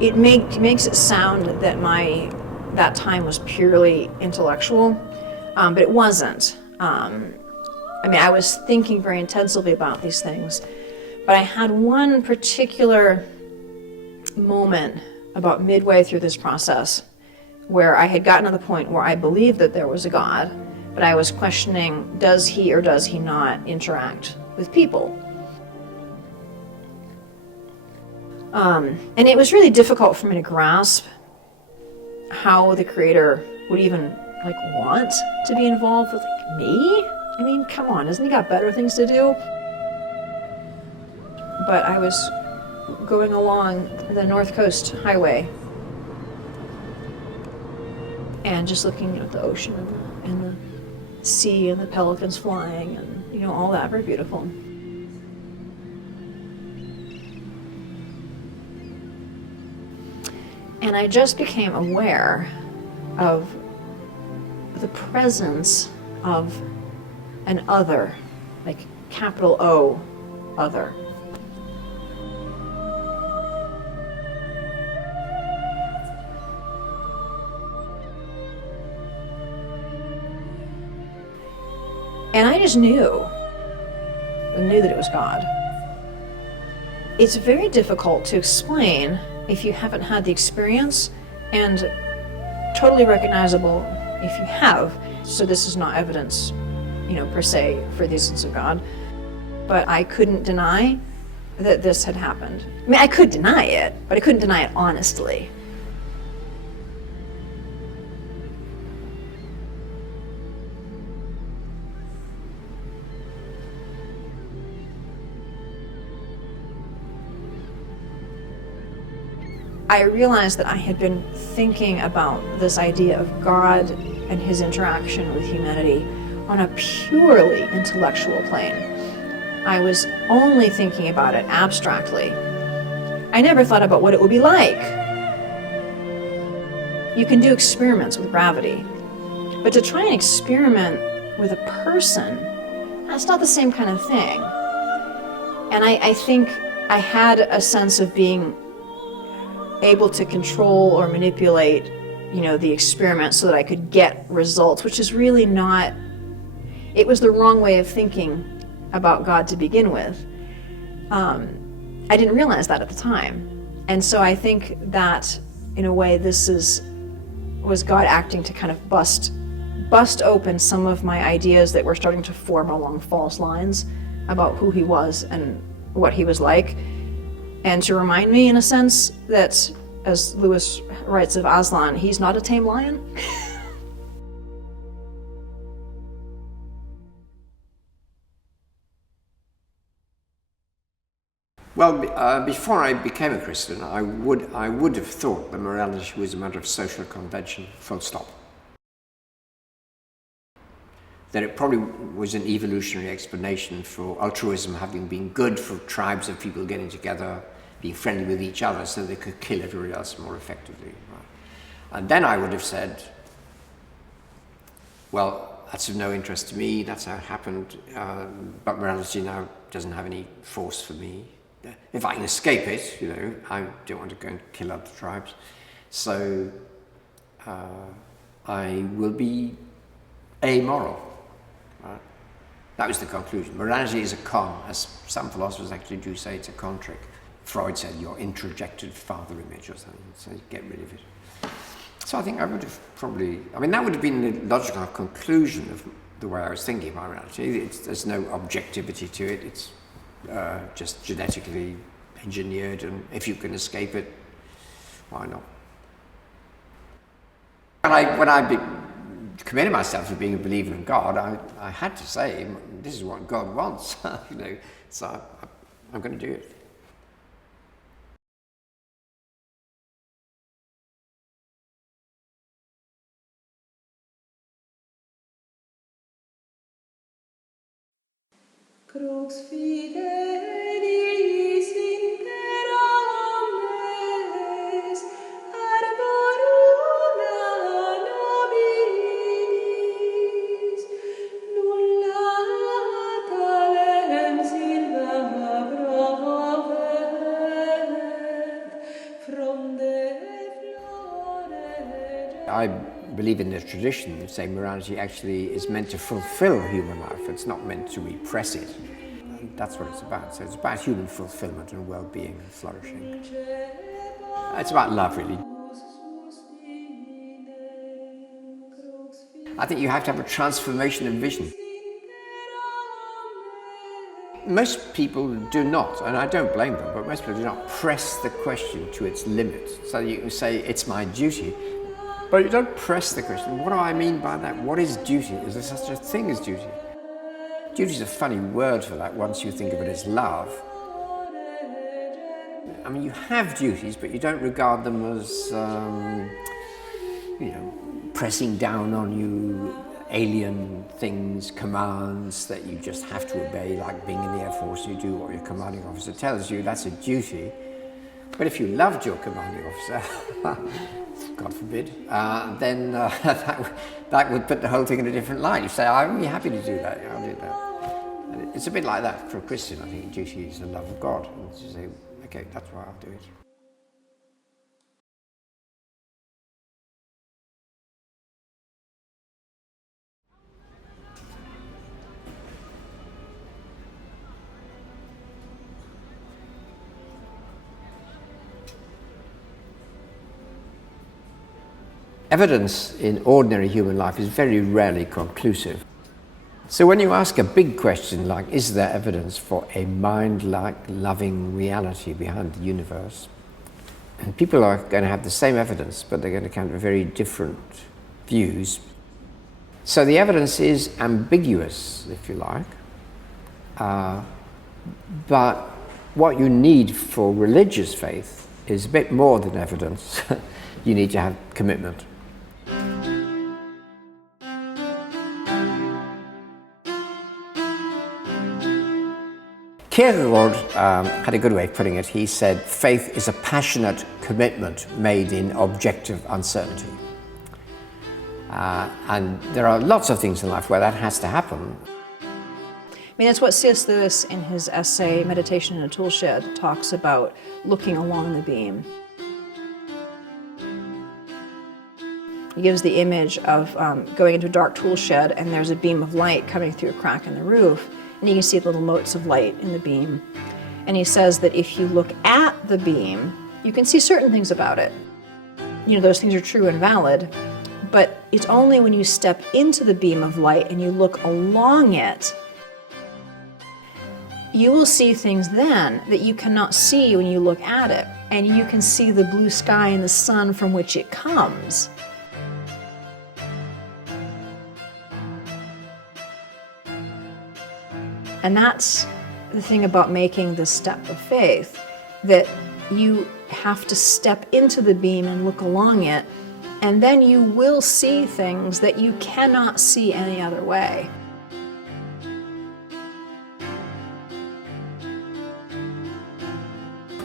It makes it sound that that time was purely intellectual, but it wasn't. I was thinking very intensively about these things, but I had one particular moment about midway through this process where I had gotten to the point where I believed that there was a God, but I was questioning, does he or does he not interact with people? And it was really difficult for me to grasp how the Creator would even want to be involved with me. I mean, come on, hasn't he got better things to do? But I was going along the North Coast Highway and just looking at the ocean and the sea and the pelicans flying and all that, very beautiful. And I just became aware of the presence of an other, capital O, other. And I just knew that it was God. It's very difficult to explain if you haven't had the experience, and totally recognizable if you have. So this is not evidence, per se, for the existence of God. But I couldn't deny that this had happened. I mean, I could deny it, but I couldn't deny it honestly. I realized that I had been thinking about this idea of God and his interaction with humanity on a purely intellectual plane. I was only thinking about it abstractly. I never thought about what it would be like. You can do experiments with gravity, but to try and experiment with a person, that's not the same kind of thing. And I think I had a sense of being able to control or manipulate, the experiment so that I could get results, which is really not, it was the wrong way of thinking about God to begin with. I didn't realize that at the time. And so I think that, in a way, was God acting to kind of bust open some of my ideas that were starting to form along false lines about who he was and what he was like. And to remind me, in a sense, that, as Lewis writes of Aslan, he's not a tame lion. Well, before I became a Christian, I would have thought that morality was a matter of social convention, full stop. That it probably was an evolutionary explanation for altruism having been good for tribes of people getting together, being friendly with each other so they could kill everybody else more effectively. Right? And then I would have said, well, that's of no interest to me, that's how it happened, but morality now doesn't have any force for me. If I can escape it, I don't want to go and kill other tribes. So I will be amoral. Right? That was the conclusion. Morality is a con, as some philosophers actually do say it's a con trick. Freud said your introjected father image or something, so get rid of it. So I think I would have probably, that would have been the logical conclusion of the way I was thinking about morality. There's no objectivity to it, it's just genetically engineered, and if you can escape it, why not? When I committed myself to being a believer in God, I had to say, this is what God wants, so I'm going to do it. Crux fidelis inter omnes arboruna nobilis nulla talem silva provet fronde flore. I believe in the tradition saying morality actually is meant to fulfill human life. It's not meant to repress it. And that's what it's about. So it's about human fulfillment and well-being and flourishing. It's about love, really. I think you have to have a transformation of vision. Most people do not, and I don't blame them, but most people do not press the question to its limit. So you can say, it's my duty, but you don't press the question. What do I mean by that? What is duty? Is there such a thing as duty? Duty is a funny word for that once you think of it as love. You have duties, but you don't regard them as, pressing down on you alien things, commands that you just have to obey, like being in the Air Force, you do what your commanding officer tells you, that's a duty. But if you loved your commanding officer, God forbid, then that would put the whole thing in a different light. You say, I'm really happy to do that, I'll do that. it's a bit like that for a Christian. I think duty is the love of God. And to say, okay, that's why I'll do it. Evidence in ordinary human life is very rarely conclusive. So when you ask a big question like, is there evidence for a mind-like loving reality behind the universe? And people are going to have the same evidence, but they're going to come to very different views. So the evidence is ambiguous, if you like. But what you need for religious faith is a bit more than evidence. You need to have commitment. Kierkegaard had a good way of putting it. He said, faith is a passionate commitment made in objective uncertainty. And there are lots of things in life where that has to happen. I mean, that's what C.S. Lewis in his essay, Meditation in a Toolshed, talks about looking along the beam. He gives the image of going into a dark tool shed and there's a beam of light coming through a crack in the roof, and you can see little motes of light in the beam. And he says that if you look at the beam, you can see certain things about it. You know, those things are true and valid, but it's only when you step into the beam of light and you look along it, you will see things then that you cannot see when you look at it. And you can see the blue sky and the sun from which it comes. And that's the thing about making this step of faith, that you have to step into the beam and look along it, and then you will see things that you cannot see any other way.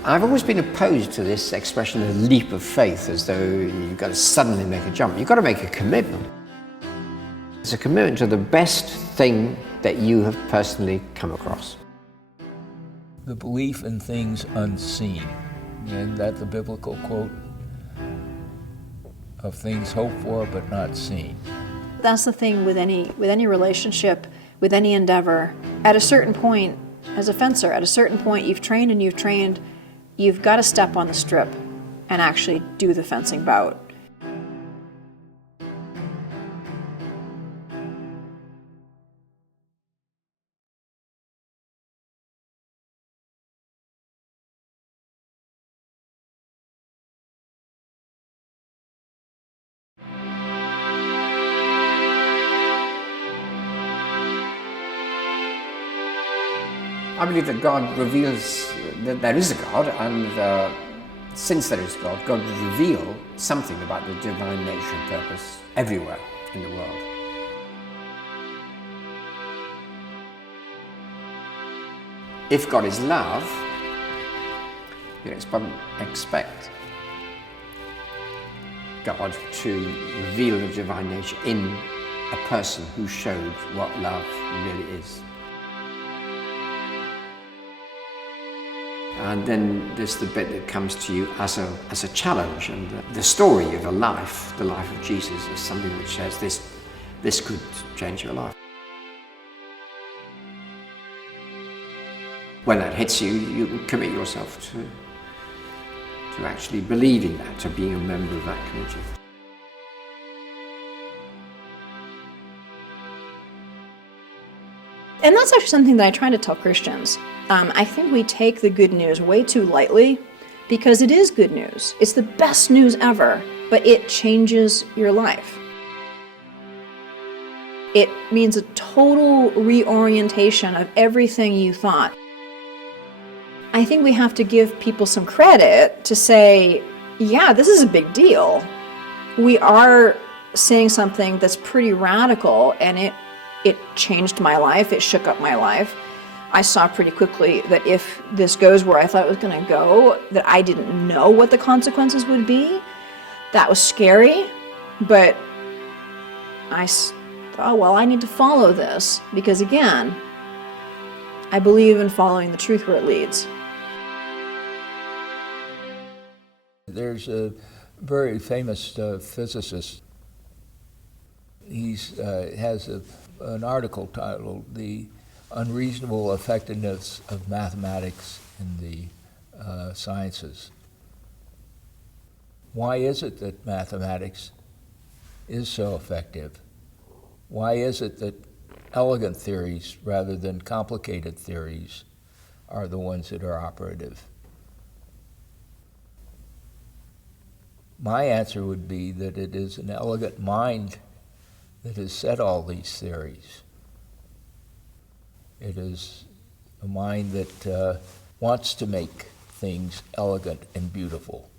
I've always been opposed to this expression, a leap of faith, as though you've got to suddenly make a jump. You've got to make a commitment. It's a commitment to the best thing that you have personally come across. The belief in things unseen. Isn't that the biblical quote? Of things hoped for but not seen. That's the thing with any relationship, with any endeavor. At a certain point, as a fencer, at a certain point you've trained, you've got to step on the strip and actually do the fencing bout. I believe that God reveals that there is a God, and since there is God, God will reveal something about the divine nature and purpose everywhere in the world. If God is love, you expect God to reveal the divine nature in a person who showed what love really is. And then there's the bit that comes to you as a challenge, and the story of the life of Jesus is something which says this could change your life. When that hits you, you commit yourself to actually believing that, to being a member of that community. And that's actually something that I try to tell Christians. I think we take the good news way too lightly, because it is good news. It's the best news ever, but it changes your life. It means a total reorientation of everything you thought. I think we have to give people some credit to say, yeah, this is a big deal. We are saying something that's pretty radical, and it changed my life, it shook up my life. I saw pretty quickly that if this goes where I thought it was going to go, that I didn't know what the consequences would be. That was scary, but I thought, well, I need to follow this, because again, I believe in following the truth where it leads. There's a very famous physicist. He has an article titled "The Unreasonable Effectiveness of Mathematics in the Sciences." Why is it that mathematics is so effective? Why is it that elegant theories rather than complicated theories are the ones that are operative? My answer would be that it is an elegant mind that has set all these theories. It is a mind that wants to make things elegant and beautiful.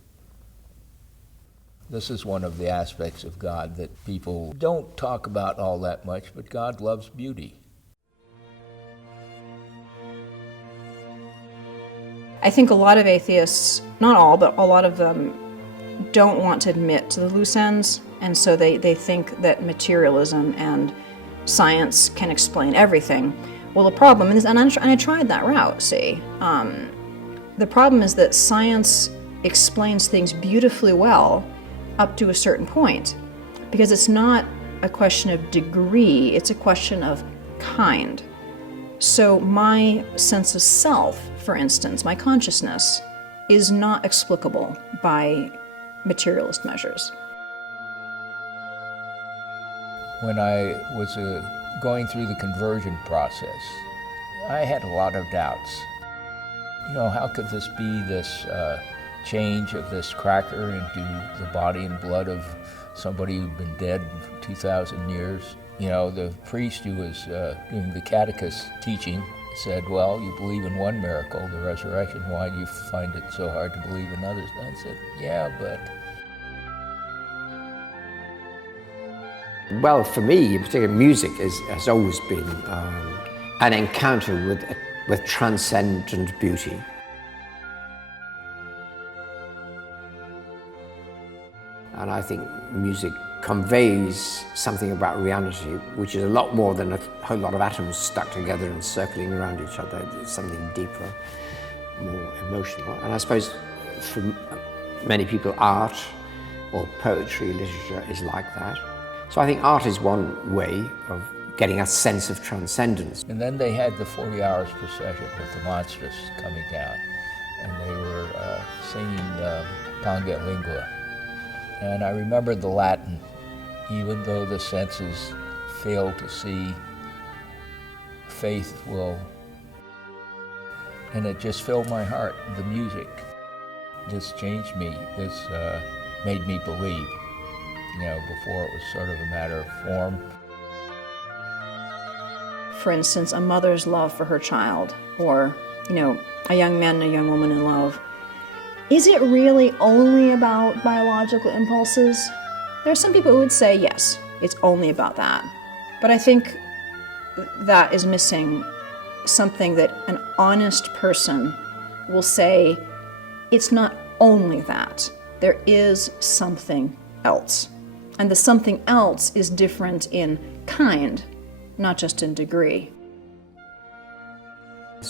This is one of the aspects of God that people don't talk about all that much, but God loves beauty. I think a lot of atheists, not all, but a lot of them, don't want to admit to the loose ends, and so they think that materialism and science can explain everything. Well, the problem is, and I tried that route, see, the problem is that science explains things beautifully well up to a certain point, because it's not a question of degree, it's a question of kind. So my sense of self, for instance, my consciousness, is not explicable by materialist measures. When I was going through the conversion process, I had a lot of doubts. You know, how could this be this change of this cracker into the body and blood of somebody who'd been dead for 2,000 years? You know, the priest who was doing the catechist teaching said, well, you believe in one miracle, the resurrection, why do you find it so hard to believe in others? And I said, yeah, but... Well, for me, in particular, music has always been an encounter with transcendent beauty. And I think music conveys something about reality, which is a lot more than a whole lot of atoms stuck together and circling around each other. It's something deeper, more emotional. And I suppose for many people, art or poetry, literature is like that. So I think art is one way of getting a sense of transcendence. And then they had the 40 Hours procession with the monstrous coming down, and they were singing Pange Lingua. And I remembered the Latin, even though the senses fail to see, faith will. And it just filled my heart, the music. This changed me, this made me believe. You know, before it was sort of a matter of form. For instance, a mother's love for her child, or, you know, a young man and a young woman in love. Is it really only about biological impulses? There are some people who would say, yes, it's only about that. But I think that is missing something that an honest person will say, it's not only that. There is something else. And the something else is different in kind, not just in degree.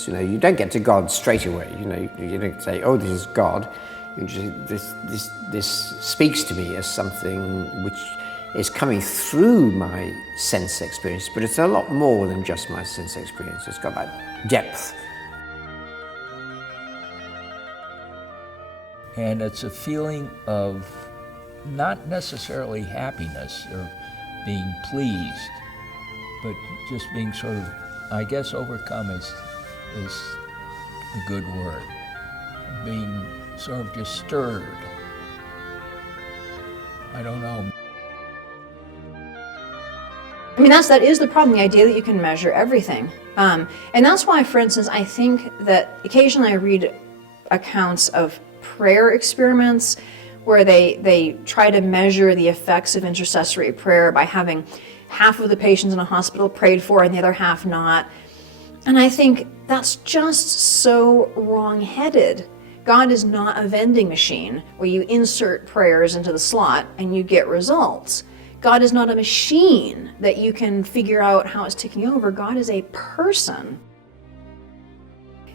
You know, you don't get to God straight away. You know, you don't say, "Oh, this is God." You just this speaks to me as something which is coming through my sense experience, but it's a lot more than just my sense experience. It's got that depth. And it's a feeling of not necessarily happiness or being pleased, but just being sort of, I guess, overcome is a good word. Being sort of just stirred. I don't know. I mean, that is the problem, the idea that you can measure everything. And that's why, for instance, I think that occasionally I read accounts of prayer experiments where they try to measure the effects of intercessory prayer by having half of the patients in a hospital prayed for and the other half not. And I think that's just so wrong-headed. God is not a vending machine where you insert prayers into the slot and you get results. God is not a machine that you can figure out how it's ticking over. God is a person.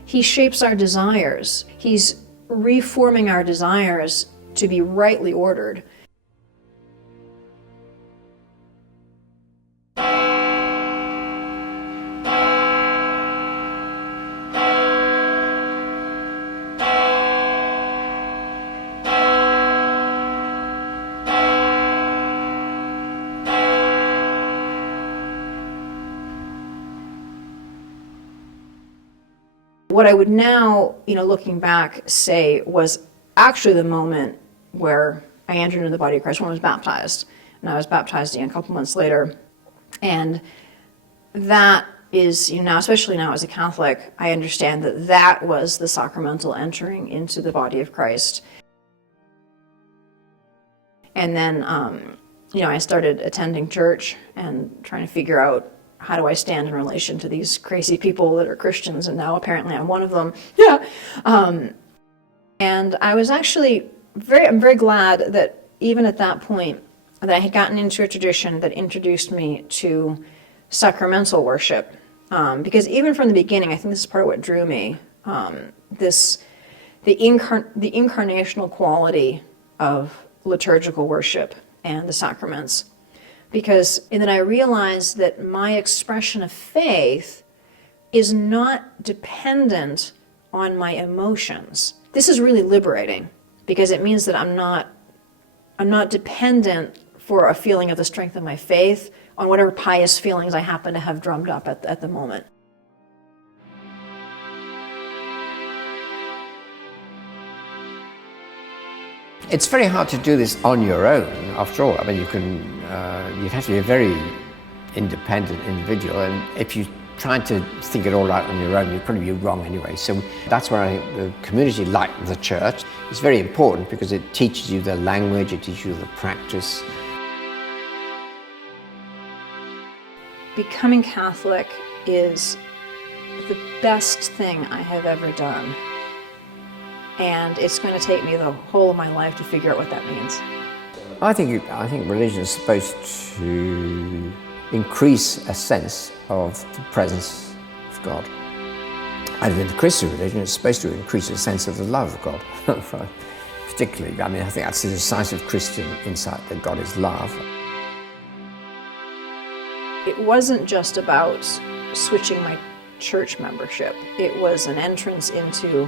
He shapes our desires. He's reforming our desires to be rightly ordered. What I would now, looking back, say was actually the moment where I entered into the body of Christ when I was baptized. And I was baptized a couple months later. And that is, now, especially now as a Catholic, I understand that that was the sacramental entering into the body of Christ. And then, I started attending church and trying to figure out, how do I stand in relation to these crazy people that are Christians, and now apparently I'm one of them. Yeah. And I was actually I'm very glad that even at that point that I had gotten into a tradition that introduced me to sacramental worship. Because even from the beginning, I think this is part of what drew me, the incarnational quality of liturgical worship and the sacraments. And then I realized that my expression of faith is not dependent on my emotions. This is really liberating, because it means that I'm not dependent for a feeling of the strength of my faith on whatever pious feelings I happen to have drummed up at the moment. It's very hard to do this on your own, after all. I mean, you'd have to be a very independent individual, and if you try to think it all out on your own, you'd probably be wrong anyway. So that's where I think the community, like the church, is very important, because it teaches you the language, it teaches you the practice. Becoming Catholic is the best thing I have ever done. And it's going to take me the whole of my life to figure out what that means. I think religion is supposed to increase a sense of the presence of God. And in the Christian religion, it's supposed to increase a sense of the love of God. Particularly, I think that's the decisive Christian insight, that God is love. It wasn't just about switching my church membership. It was an entrance into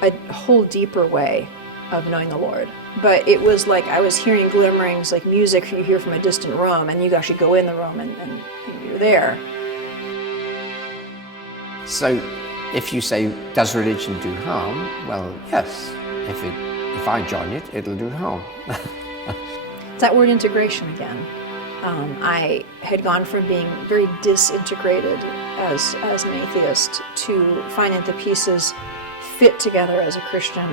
a whole deeper way of knowing the Lord. But it was like I was hearing glimmerings, like music you hear from a distant room, and you actually go in the room and you're there. So if you say, does religion do harm? Well, yes. If I join it, it'll do harm. It's that word integration again. I had gone from being very disintegrated as an atheist to finding the pieces fit together as a Christian.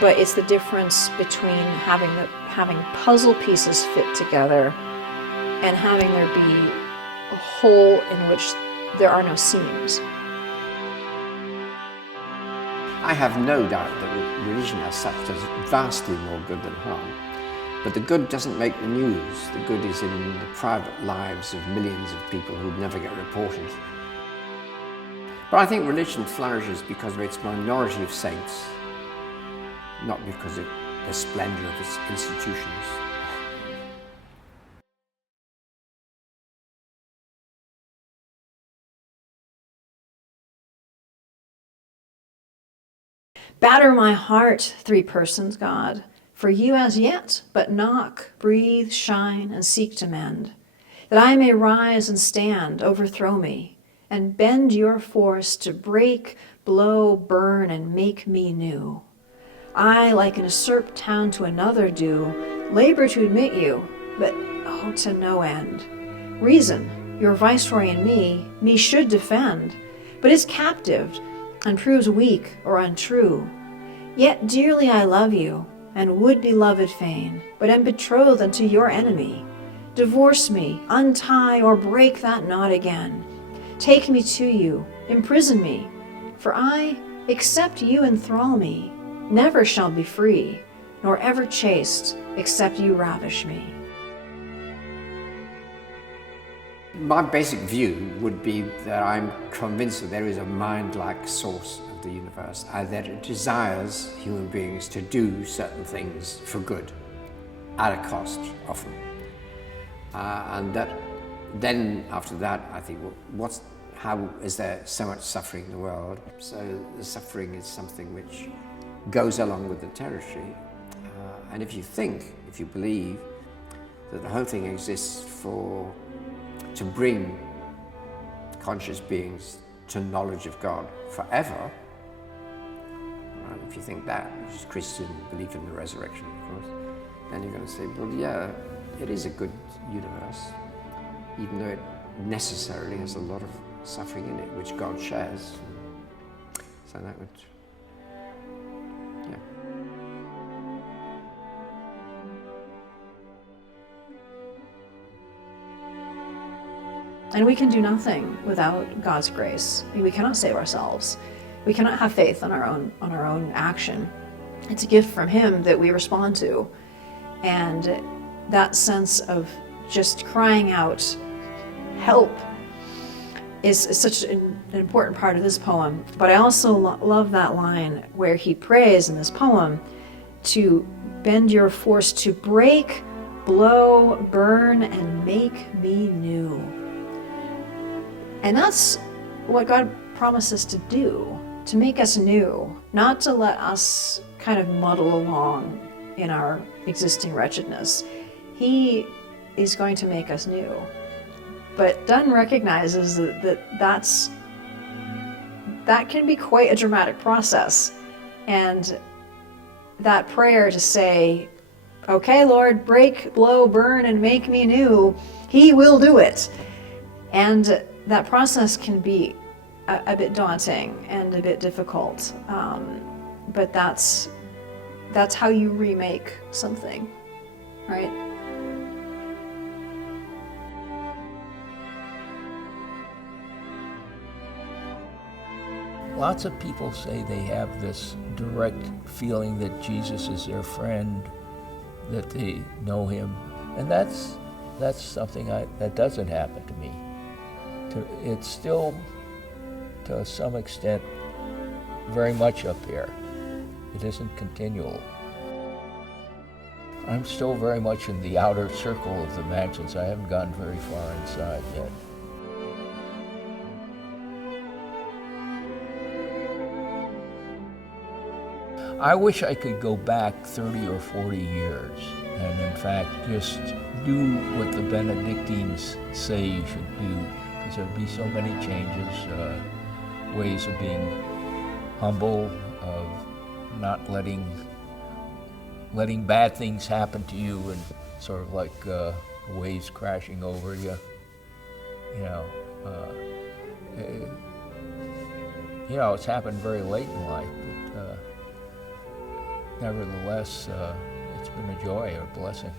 But it's the difference between having puzzle pieces fit together and having there be a whole in which there are no seams. I have no doubt that religion as such does vastly more good than harm. But the good doesn't make the news. The good is in the private lives of millions of people who never get reported. But I think religion flourishes because of its minority of saints, not because of the splendor of its institutions. Batter my heart, three persons, God, for you as yet but knock, breathe, shine, and seek to mend, that I may rise and stand, overthrow me, and bend your force to break, blow, burn, and make me new. I, like an usurped town to another do, labor to admit you, but oh, to no end. Reason, your viceroy in me should defend, but is captive, and proves weak or untrue. Yet dearly I love you, and would be loved fain, but am betrothed unto your enemy. Divorce me, untie, or break that knot again. Take me to you, imprison me, for I, except you enthrall me, never shall be free, nor ever chaste, except you ravish me. My basic view would be that I'm convinced that there is a mind-like source of the universe and that it desires human beings to do certain things for good, at a cost often. And that then after that I think, well, how is there so much suffering in the world? So the suffering is something which goes along with the territory. And if you believe that the whole thing exists to bring conscious beings to knowledge of God forever, if you think that, which is Christian belief in the resurrection, of course, then you're going to say, well, yeah, it is a good universe, even though it necessarily has a lot of suffering in it, which God shares. So that would, yeah. And we can do nothing without God's grace. We cannot save ourselves. We cannot have faith on our own action. It's a gift from Him that we respond to. And that sense of just crying out, help, is such an important part of this poem. But I also love that line where he prays in this poem to bend your force to break, blow, burn, and make me new. And that's what God promises to do, to make us new, not to let us kind of muddle along in our existing wretchedness. He is going to make us new. But Donne recognizes that can be quite a dramatic process. And that prayer to say, okay, Lord, break, blow, burn, and make me new, He will do it. And that process can be a bit daunting and a bit difficult. But that's how you remake something, right? Lots of people say they have this direct feeling that Jesus is their friend, that they know Him, and that's something that doesn't happen to me. It's still, to some extent, very much up here. It isn't continual. I'm still very much in the outer circle of the mansions. I haven't gotten very far inside yet. I wish I could go back 30 or 40 years and in fact just do what the Benedictines say you should do, because there'd be so many changes, ways of being humble, of not letting bad things happen to you and sort of like waves crashing over you. It's happened very late in life, but nevertheless, it's been a joy, a blessing.